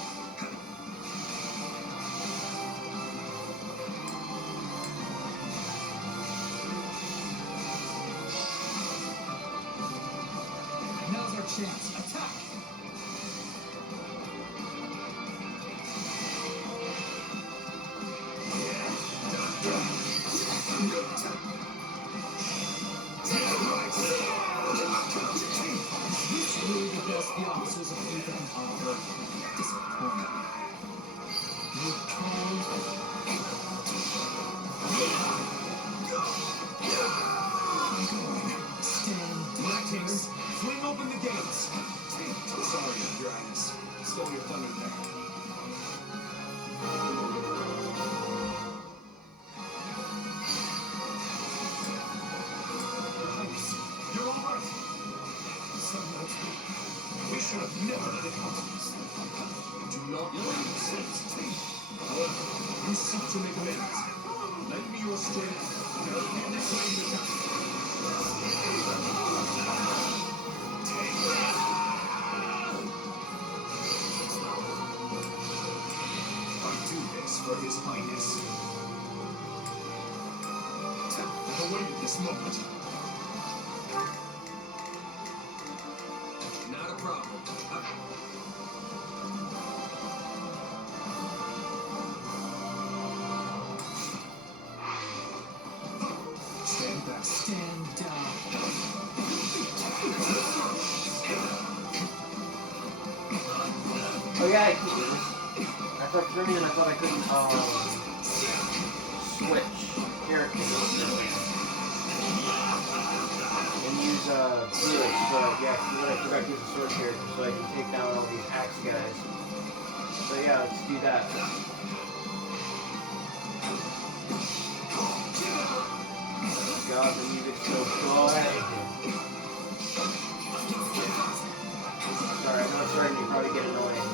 Now's our chance. Attack! Really the best the officers of Ethan can offer. Disappointing. You're cold. I'm going. Stand Black Kings, fling open the gates. Sorry, Your Highness. Stole your thunder there. You're all right. We should have never let it happen. Do not blame yourselves. However, you seek to make amends. Lend me your strength and help me reclaim the town. Take that! for his highness. I've awaited this moment. Not a problem. Stand back. Stand down. Oh yeah, I can do this. I thought for a minute I thought I couldn't switch characters and use druids, but yeah, then I forgot to use a sword character so I can take down all these axe guys. So yeah, let's do that. Oh god, the music's so good. Sorry, I know it's starting to probably get annoying.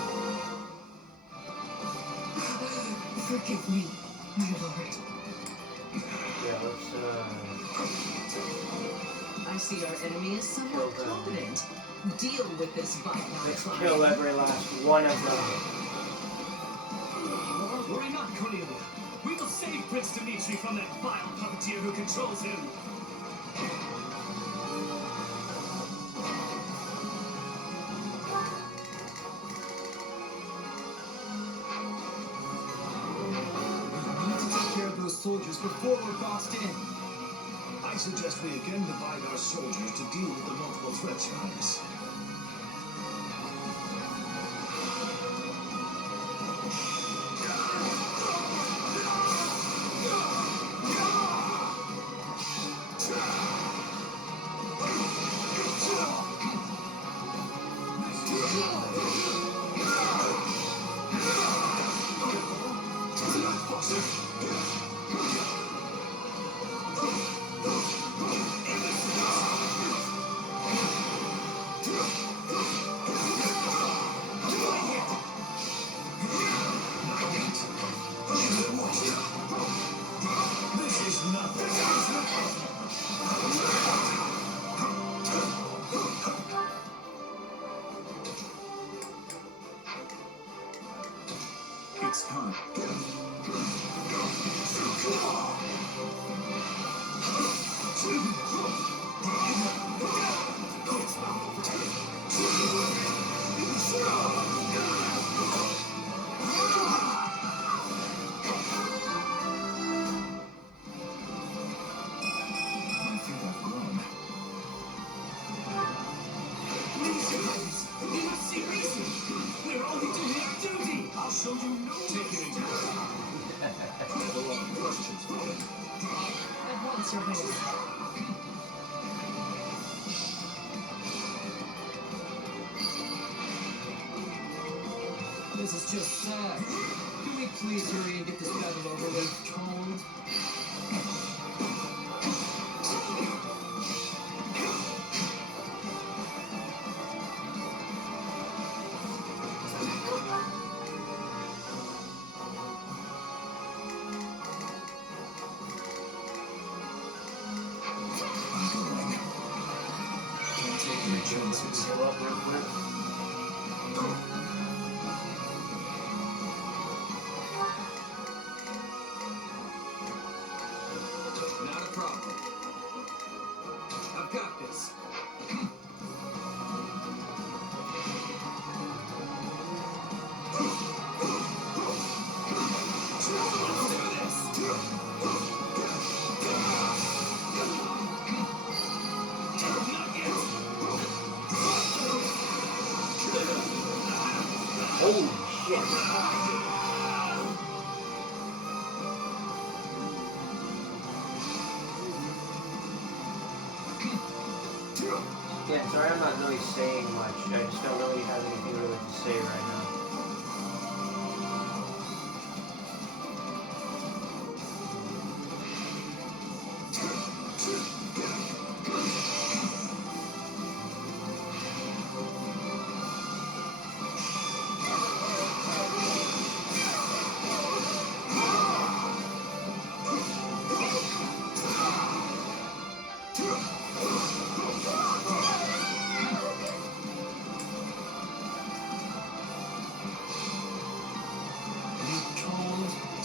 Forgive me, my lord. Yeah, let's I see our enemy is somewhat confident. Deal with this bite let's kill every last one of them. Worry not, Cornelia. We will save Prince Dimitri from that vile puppeteer who controls him. We need to take care of those soldiers before we're boxed in. I suggest we again divide our soldiers to deal with the multiple threats, Your Highness. It's time. I think I've grown. You must see reason. We're only doing our duty. I'll show you no taking. Questions for him. At once, Your Highness. This is just sad. Can we please hurry and get this battle over with, Tone? I'm going. Can't take any chances. Heal up real quick. Not a problem. I've got this. Holy shit. Yeah, sorry I'm not really saying much. I just don't really have anything really to say right now.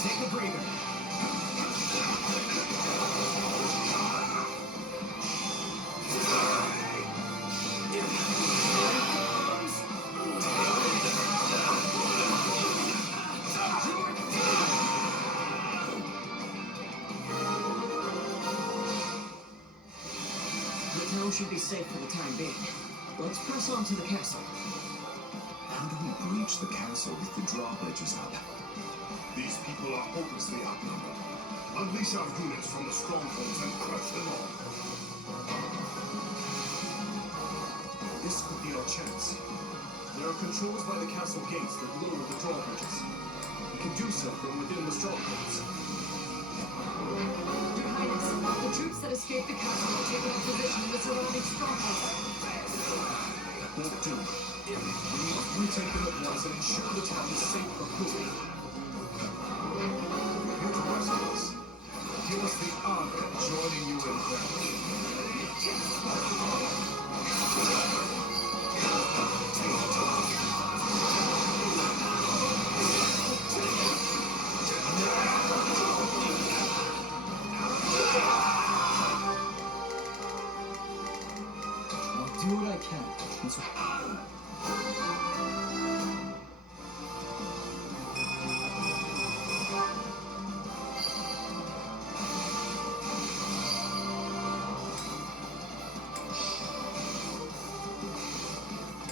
Take a breather. The town should be safe for the time being. Let's press on to the castle. How do we breach the castle with the drawbridges up? These people are hopelessly outnumbered. Unleash our units from the strongholds and crush them all. This could be our chance. There are controls by the castle gates that lower the drawbridges. We can do so from within the strongholds. Your Highness, the troops that escaped the castle are taking up position in the surrounding strongholds. Won't do. We must retake them at once and ensure the town is safe for moving. We're here to rescue us. Give us the honor of joining you in battle. I'll do what I can.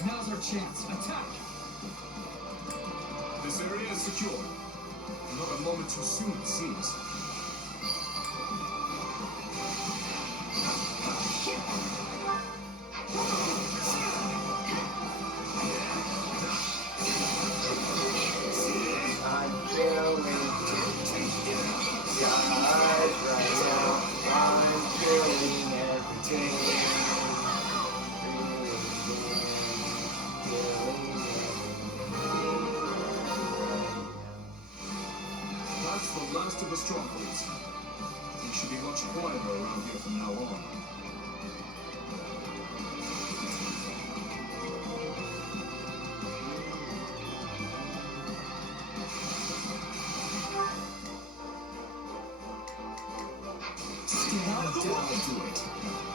Now's our chance. Attack! This area is secure. Not a moment too soon, it seems. I'm feeling guys right now. I'm feeling everything. That's the last of the strongholds. Things should be much quieter around here from now on. Stand down and do it.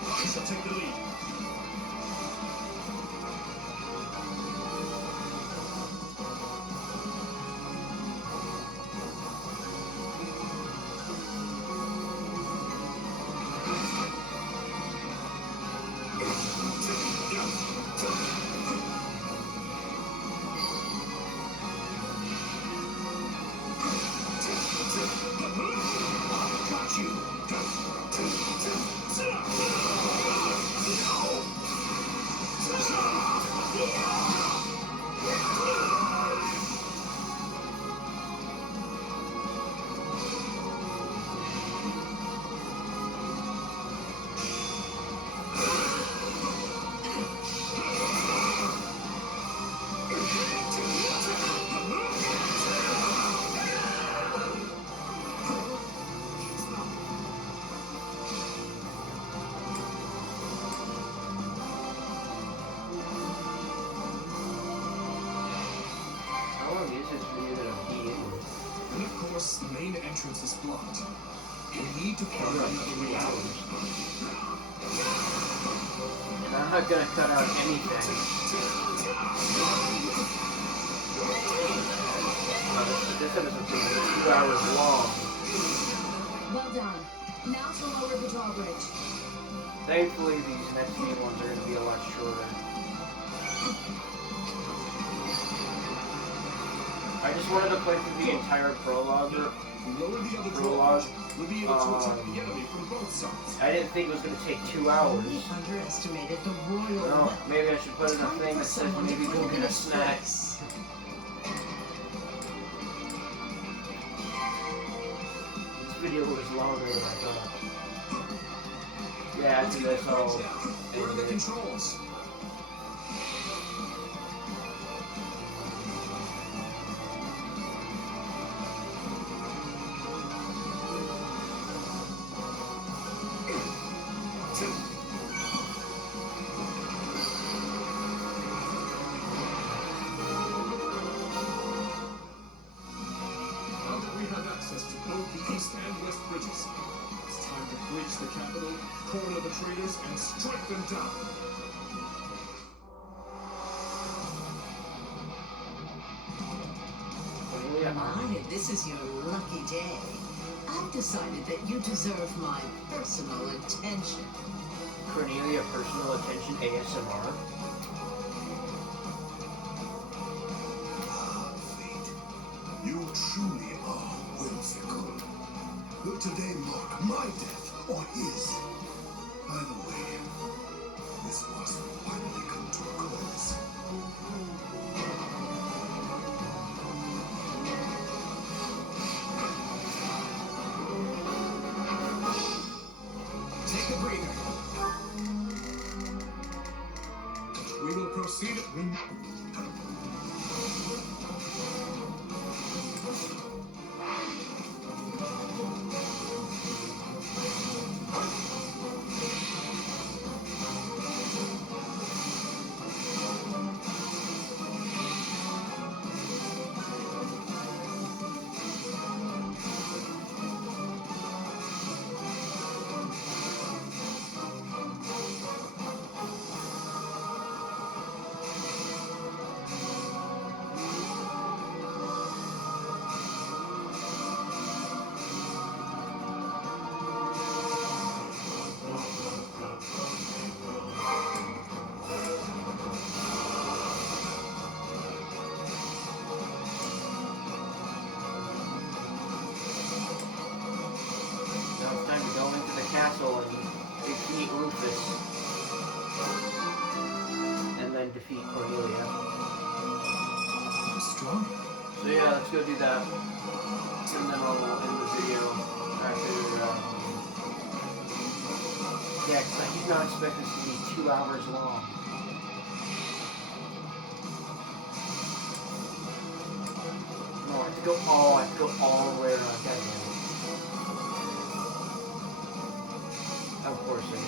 I shall take the lead. Got you. How long is this video that I'm eating? And of course, the main entrance is blocked. We need to carry another 3 hours. And I'm not gonna cut out anything. This episode's gonna be 2 hours long. Well done. Now to lower the drawbridge. Thankfully, these next few ones are gonna be a lot shorter. I just wanted to play through the entire prologue. Lower the other Prologue. drawbridge. We'll be able to attack the enemy from both sides. I didn't think it was gonna take 2 hours. We underestimated the royal. No, maybe I should put in a thing that says maybe go get a snack. This video was longer than I thought. Yeah, I think that's all. Where are the controls? Now that we have access both the east and west bridges. It's time to breach the capital, corner the traitors, and strike them down. My, this is your lucky day. I've decided that you deserve my personal attention. Cornelia, personal attention, ASMR. Ah, fate. You truly are whimsical. Will today mark my death or his? By the way, this must finally come to a close. Take a breather. We will proceed. Now it's time to go into the castle and defeat Rufus. And then defeat Cornelia. I'm strong. So yeah, let's go do that. And then I'll end the video after, yeah, because I did not expect this to be 2 hours long. No, I have to go all the way around. God damn it. Of course I do.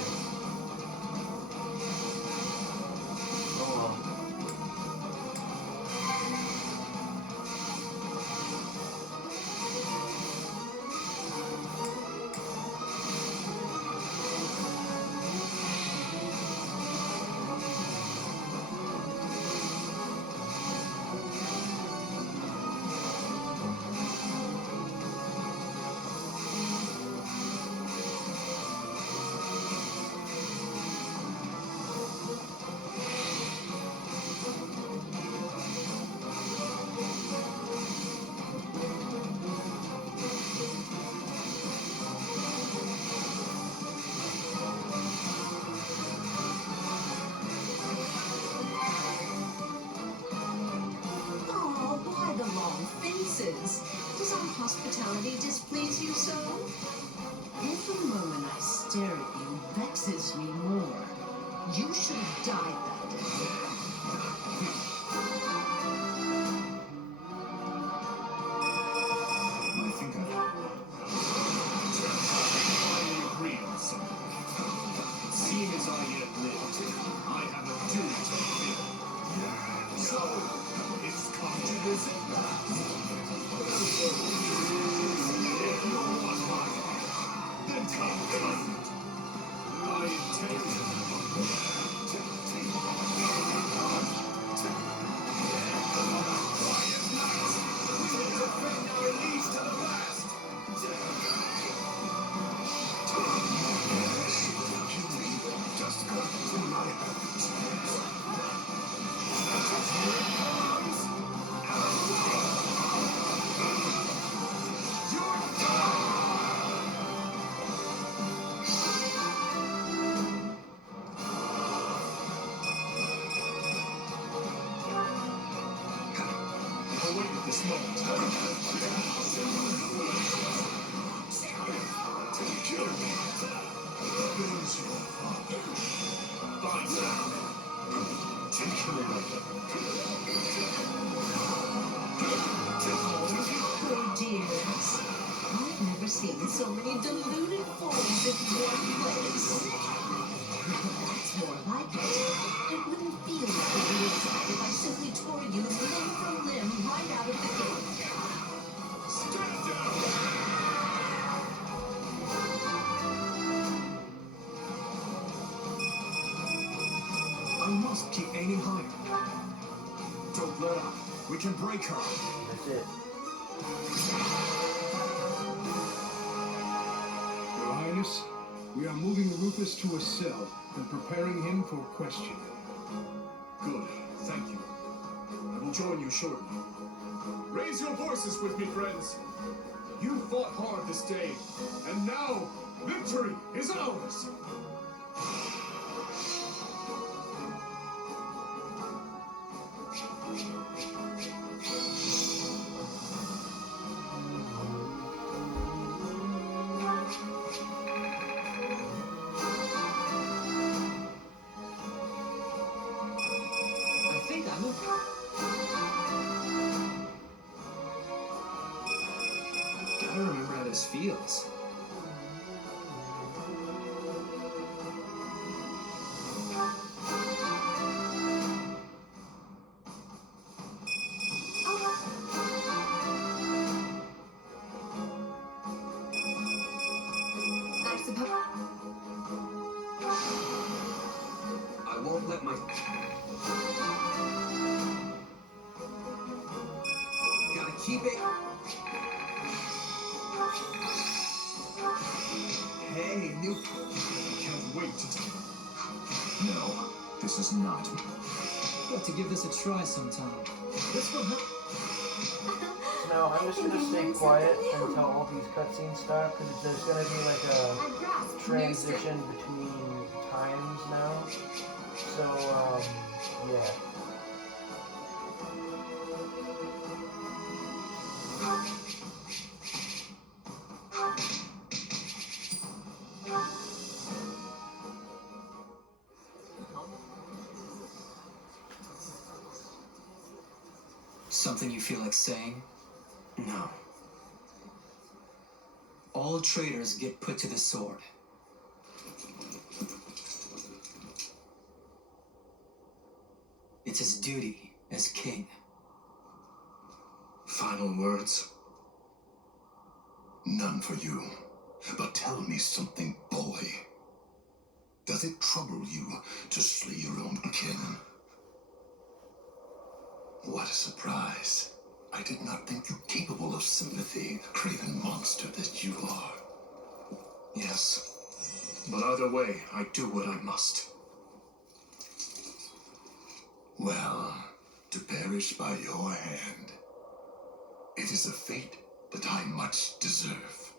Oh well. Oh, why the long faces? Does our hospitality displease you so? Every moment I stare at you vexes me more. You should have died that day. I think Finally agree on something. Seeing as I yet live, I have a duty to fulfill. So, it's come to this at last. If you want mine, then come. I intend defend our leads to the last. Just got to my hands. Awaited this moment. Kill me. Avenge your father. By now. Poor dears. I've never seen so many deluded fools in one place. That's more like it. It wouldn't feel like a real fight if I simply tore you limb from limb right out of the gate. Stand down! Must keep aiming higher. Don't let up. We can break her. That's it. Your Highness, we are moving Rufus to a cell and preparing him for questioning. Good. Thank you. I will join you shortly. Raise your voices with me, friends. You fought hard this day, and now victory is ours. I think I'm a... Gotta remember how this feels. I suppose. I won't let my... Gotta keep it... Hey, new... I can't wait to tell you. No, this is not. Got to give this a try sometime. This will help. No, I'm just gonna stay quiet until all these cutscenes start, because there's gonna be like a transition between times now. So, yeah. Something you feel like saying? No. All traitors get put to the sword. It's his duty as king. Final words? None for you. But tell me something, boy. Does it trouble you to slay your own kin? What a surprise. I did not think you capable of sympathy, craven monster that you are. Yes. But either way, I do what I must. Well, to perish by your hand, it is a fate that I much deserve.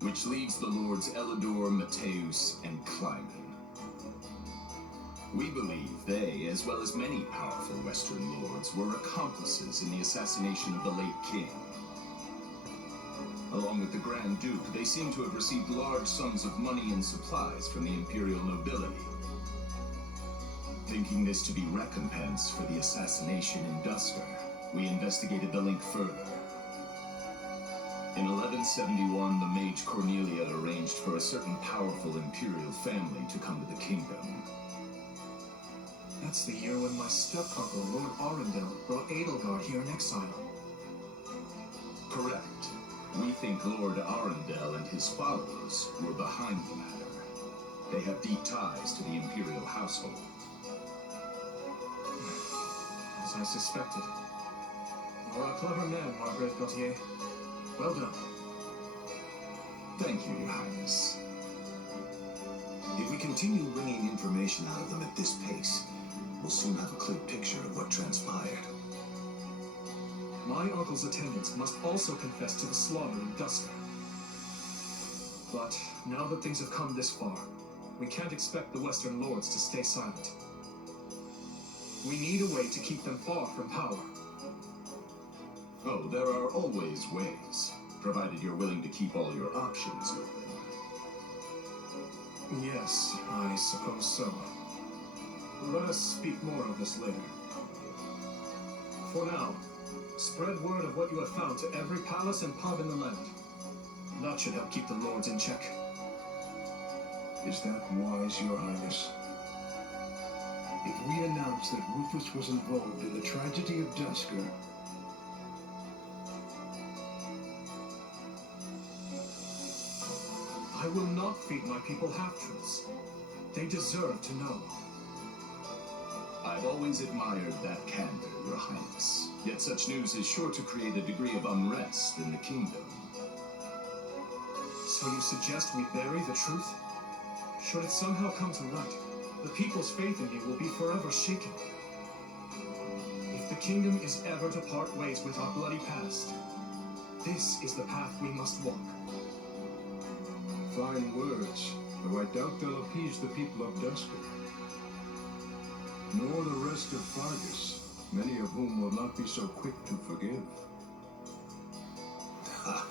Which leaves the Lords Elidor, Mateus, and Kleiman. We believe they, as well as many powerful Western lords, were accomplices in the assassination of the late king. Along with the Grand Duke, they seem to have received large sums of money and supplies from the imperial nobility. Thinking this to be recompense for the assassination in Dusker, we investigated the link further. In 1171, the mage Cornelia arranged for a certain powerful imperial family to come to the kingdom. That's the year when my step-uncle, Lord Arundel, brought Edelgard here in exile. Correct. We think Lord Arundel and his followers were behind the matter. They have deep ties to the imperial household. As I suspected. You're a clever man, Margaret Gautier. Well done. Thank you, Your Highness. If we continue wringing information out of them at this pace, we'll soon have a clear picture of what transpired. My uncle's attendants must also confess to the slaughter in Dusker. But now that things have come this far, we can't expect the Western Lords to stay silent. We need a way to keep them far from power. Oh, there are always ways, provided you're willing to keep all your options open. Yes, I suppose so. Let us speak more of this later. For now, spread word of what you have found to every palace and pub in the land. That should help keep the lords in check. Is that wise, Your Highness? If we announce that Rufus was involved in the tragedy of Dusker, I will not feed my people half-truths. They deserve to know. I've always admired that candor, Your Highness. Yet such news is sure to create a degree of unrest in the kingdom. So you suggest we bury the truth? Should it somehow come to light, the people's faith in me will be forever shaken. If the kingdom is ever to part ways with our bloody past, this is the path we must walk. fine words, though I doubt they'll appease the people of Dusker. Nor the rest of Fargus, many of whom will not be so quick to forgive. Ha!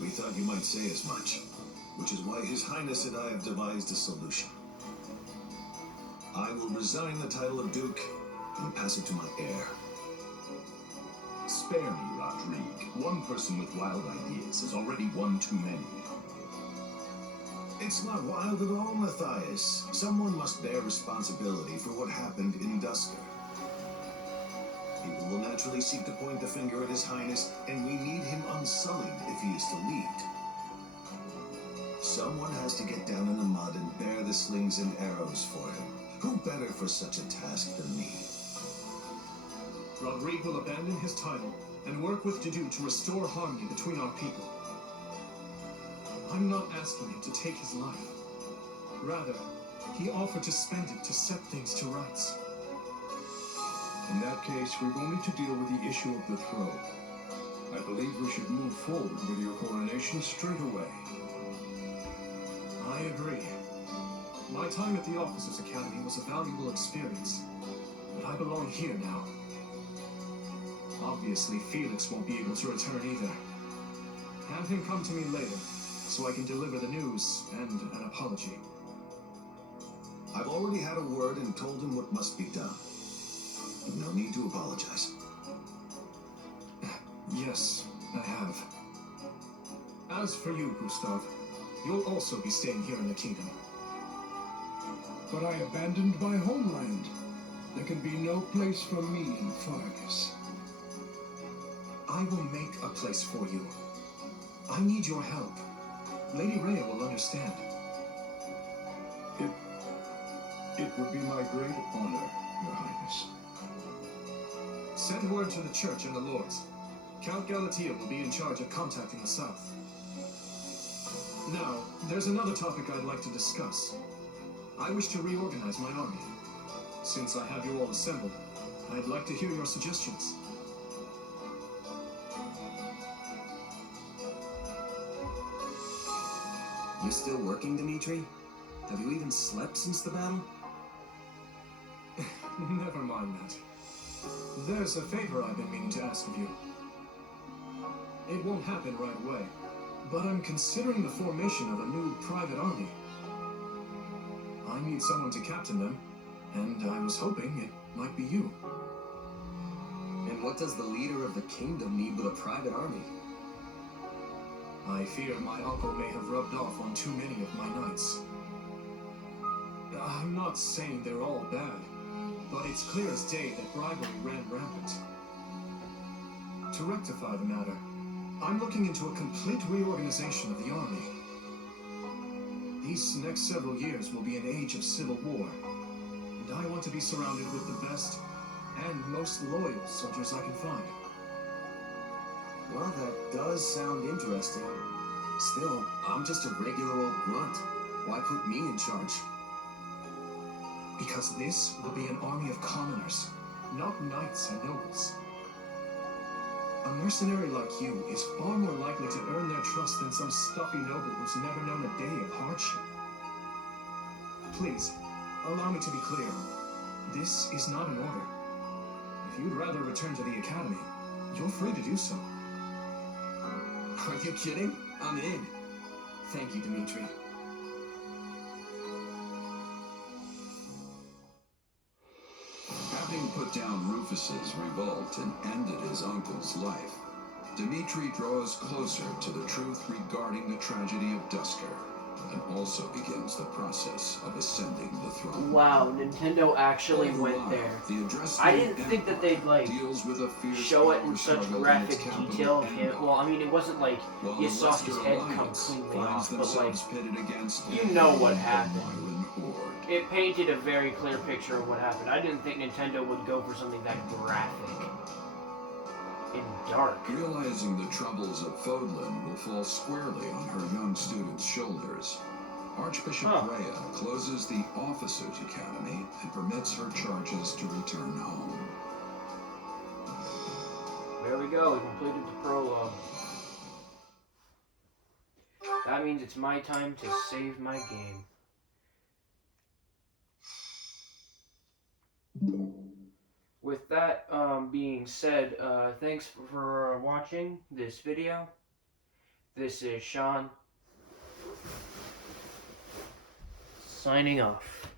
We thought you might say as much, which is why His Highness and I have devised a solution. I will resign the title of Duke and pass it to my heir. Spare me, Rodrigue. One person with wild ideas is already one too many. It's not wild at all, Matthias. Someone must bear responsibility for what happened in Dusker. People will naturally seek to point the finger at His Highness, and we need him unsullied if he is to lead. Someone has to get down in the mud and bear the slings and arrows for him. Who better for such a task than me? Rodrigue will abandon his title and work with Dedu to restore harmony between our people. I'm not asking him to take his life. Rather, he offered to spend it to set things to rights. In that case, we've only to deal with the issue of the throne. I believe we should move forward with your coronation straight away. I agree. My time at the Officers' Academy was a valuable experience, but I belong here now. Obviously, Felix won't be able to return either. Have him come to me later, so I can deliver the news and an apology. I've already had a word and told him what must be done. No need to apologize. Yes, I have. As for you, Gustav, you'll also be staying here in the kingdom. But I abandoned my homeland. There can be no place for me in Fargus. I will make a place for you. I need your help. Lady Rhea will understand. It would be my great honor, Your Highness. Send word to the Church and the Lords. Count Galatea will be in charge of contacting the South. Now, there's another topic I'd like to discuss. I wish to reorganize my army. Since I have you all assembled, I'd like to hear your suggestions. You still working, Dimitri? Have you even slept since the battle? Never mind that. There's a favor I've been meaning to ask of you. It won't happen right away, but I'm considering the formation of a new private army. I need someone to captain them, and I was hoping it might be you. And what does the leader of the kingdom need with a private army? I fear my uncle may have rubbed off on too many of my knights. I'm not saying they're all bad, but it's clear as day that bribery ran rampant. To rectify the matter, I'm looking into a complete reorganization of the army. These next several years will be an age of civil war, and I want to be surrounded with the best and most loyal soldiers I can find. Well, that does sound interesting. Still, I'm just a regular old grunt. Why put me in charge? Because this will be an army of commoners, not knights and nobles. A mercenary like you is far more likely to earn their trust than some stuffy noble who's never known a day of hardship. Please, allow me to be clear. This is not an order. If you'd rather return to the academy, you're free to do so. Are you kidding? I'm in. Thank you, Dimitri. Having put down Rufus's revolt and ended his uncle's life, Dimitri draws closer to the truth regarding the tragedy of Dusker, and also begins the process of ascending the throne. Wow, Nintendo actually went there. I didn't think that they'd like show it in such graphic detail of him. Well, I mean, it wasn't like you saw his head come cleanly off, but like, you know what happened. It painted a very clear picture of what happened. I didn't think Nintendo would go for something that graphic and dark. Realizing the troubles of Fodlan will fall squarely on her young student's shoulders, Archbishop Rhea closes the Officers' Academy and permits her charges to return home. There we go, we completed the prologue. That means it's my time to save my game. With that being said, thanks for watching this video. This is Sean, signing off.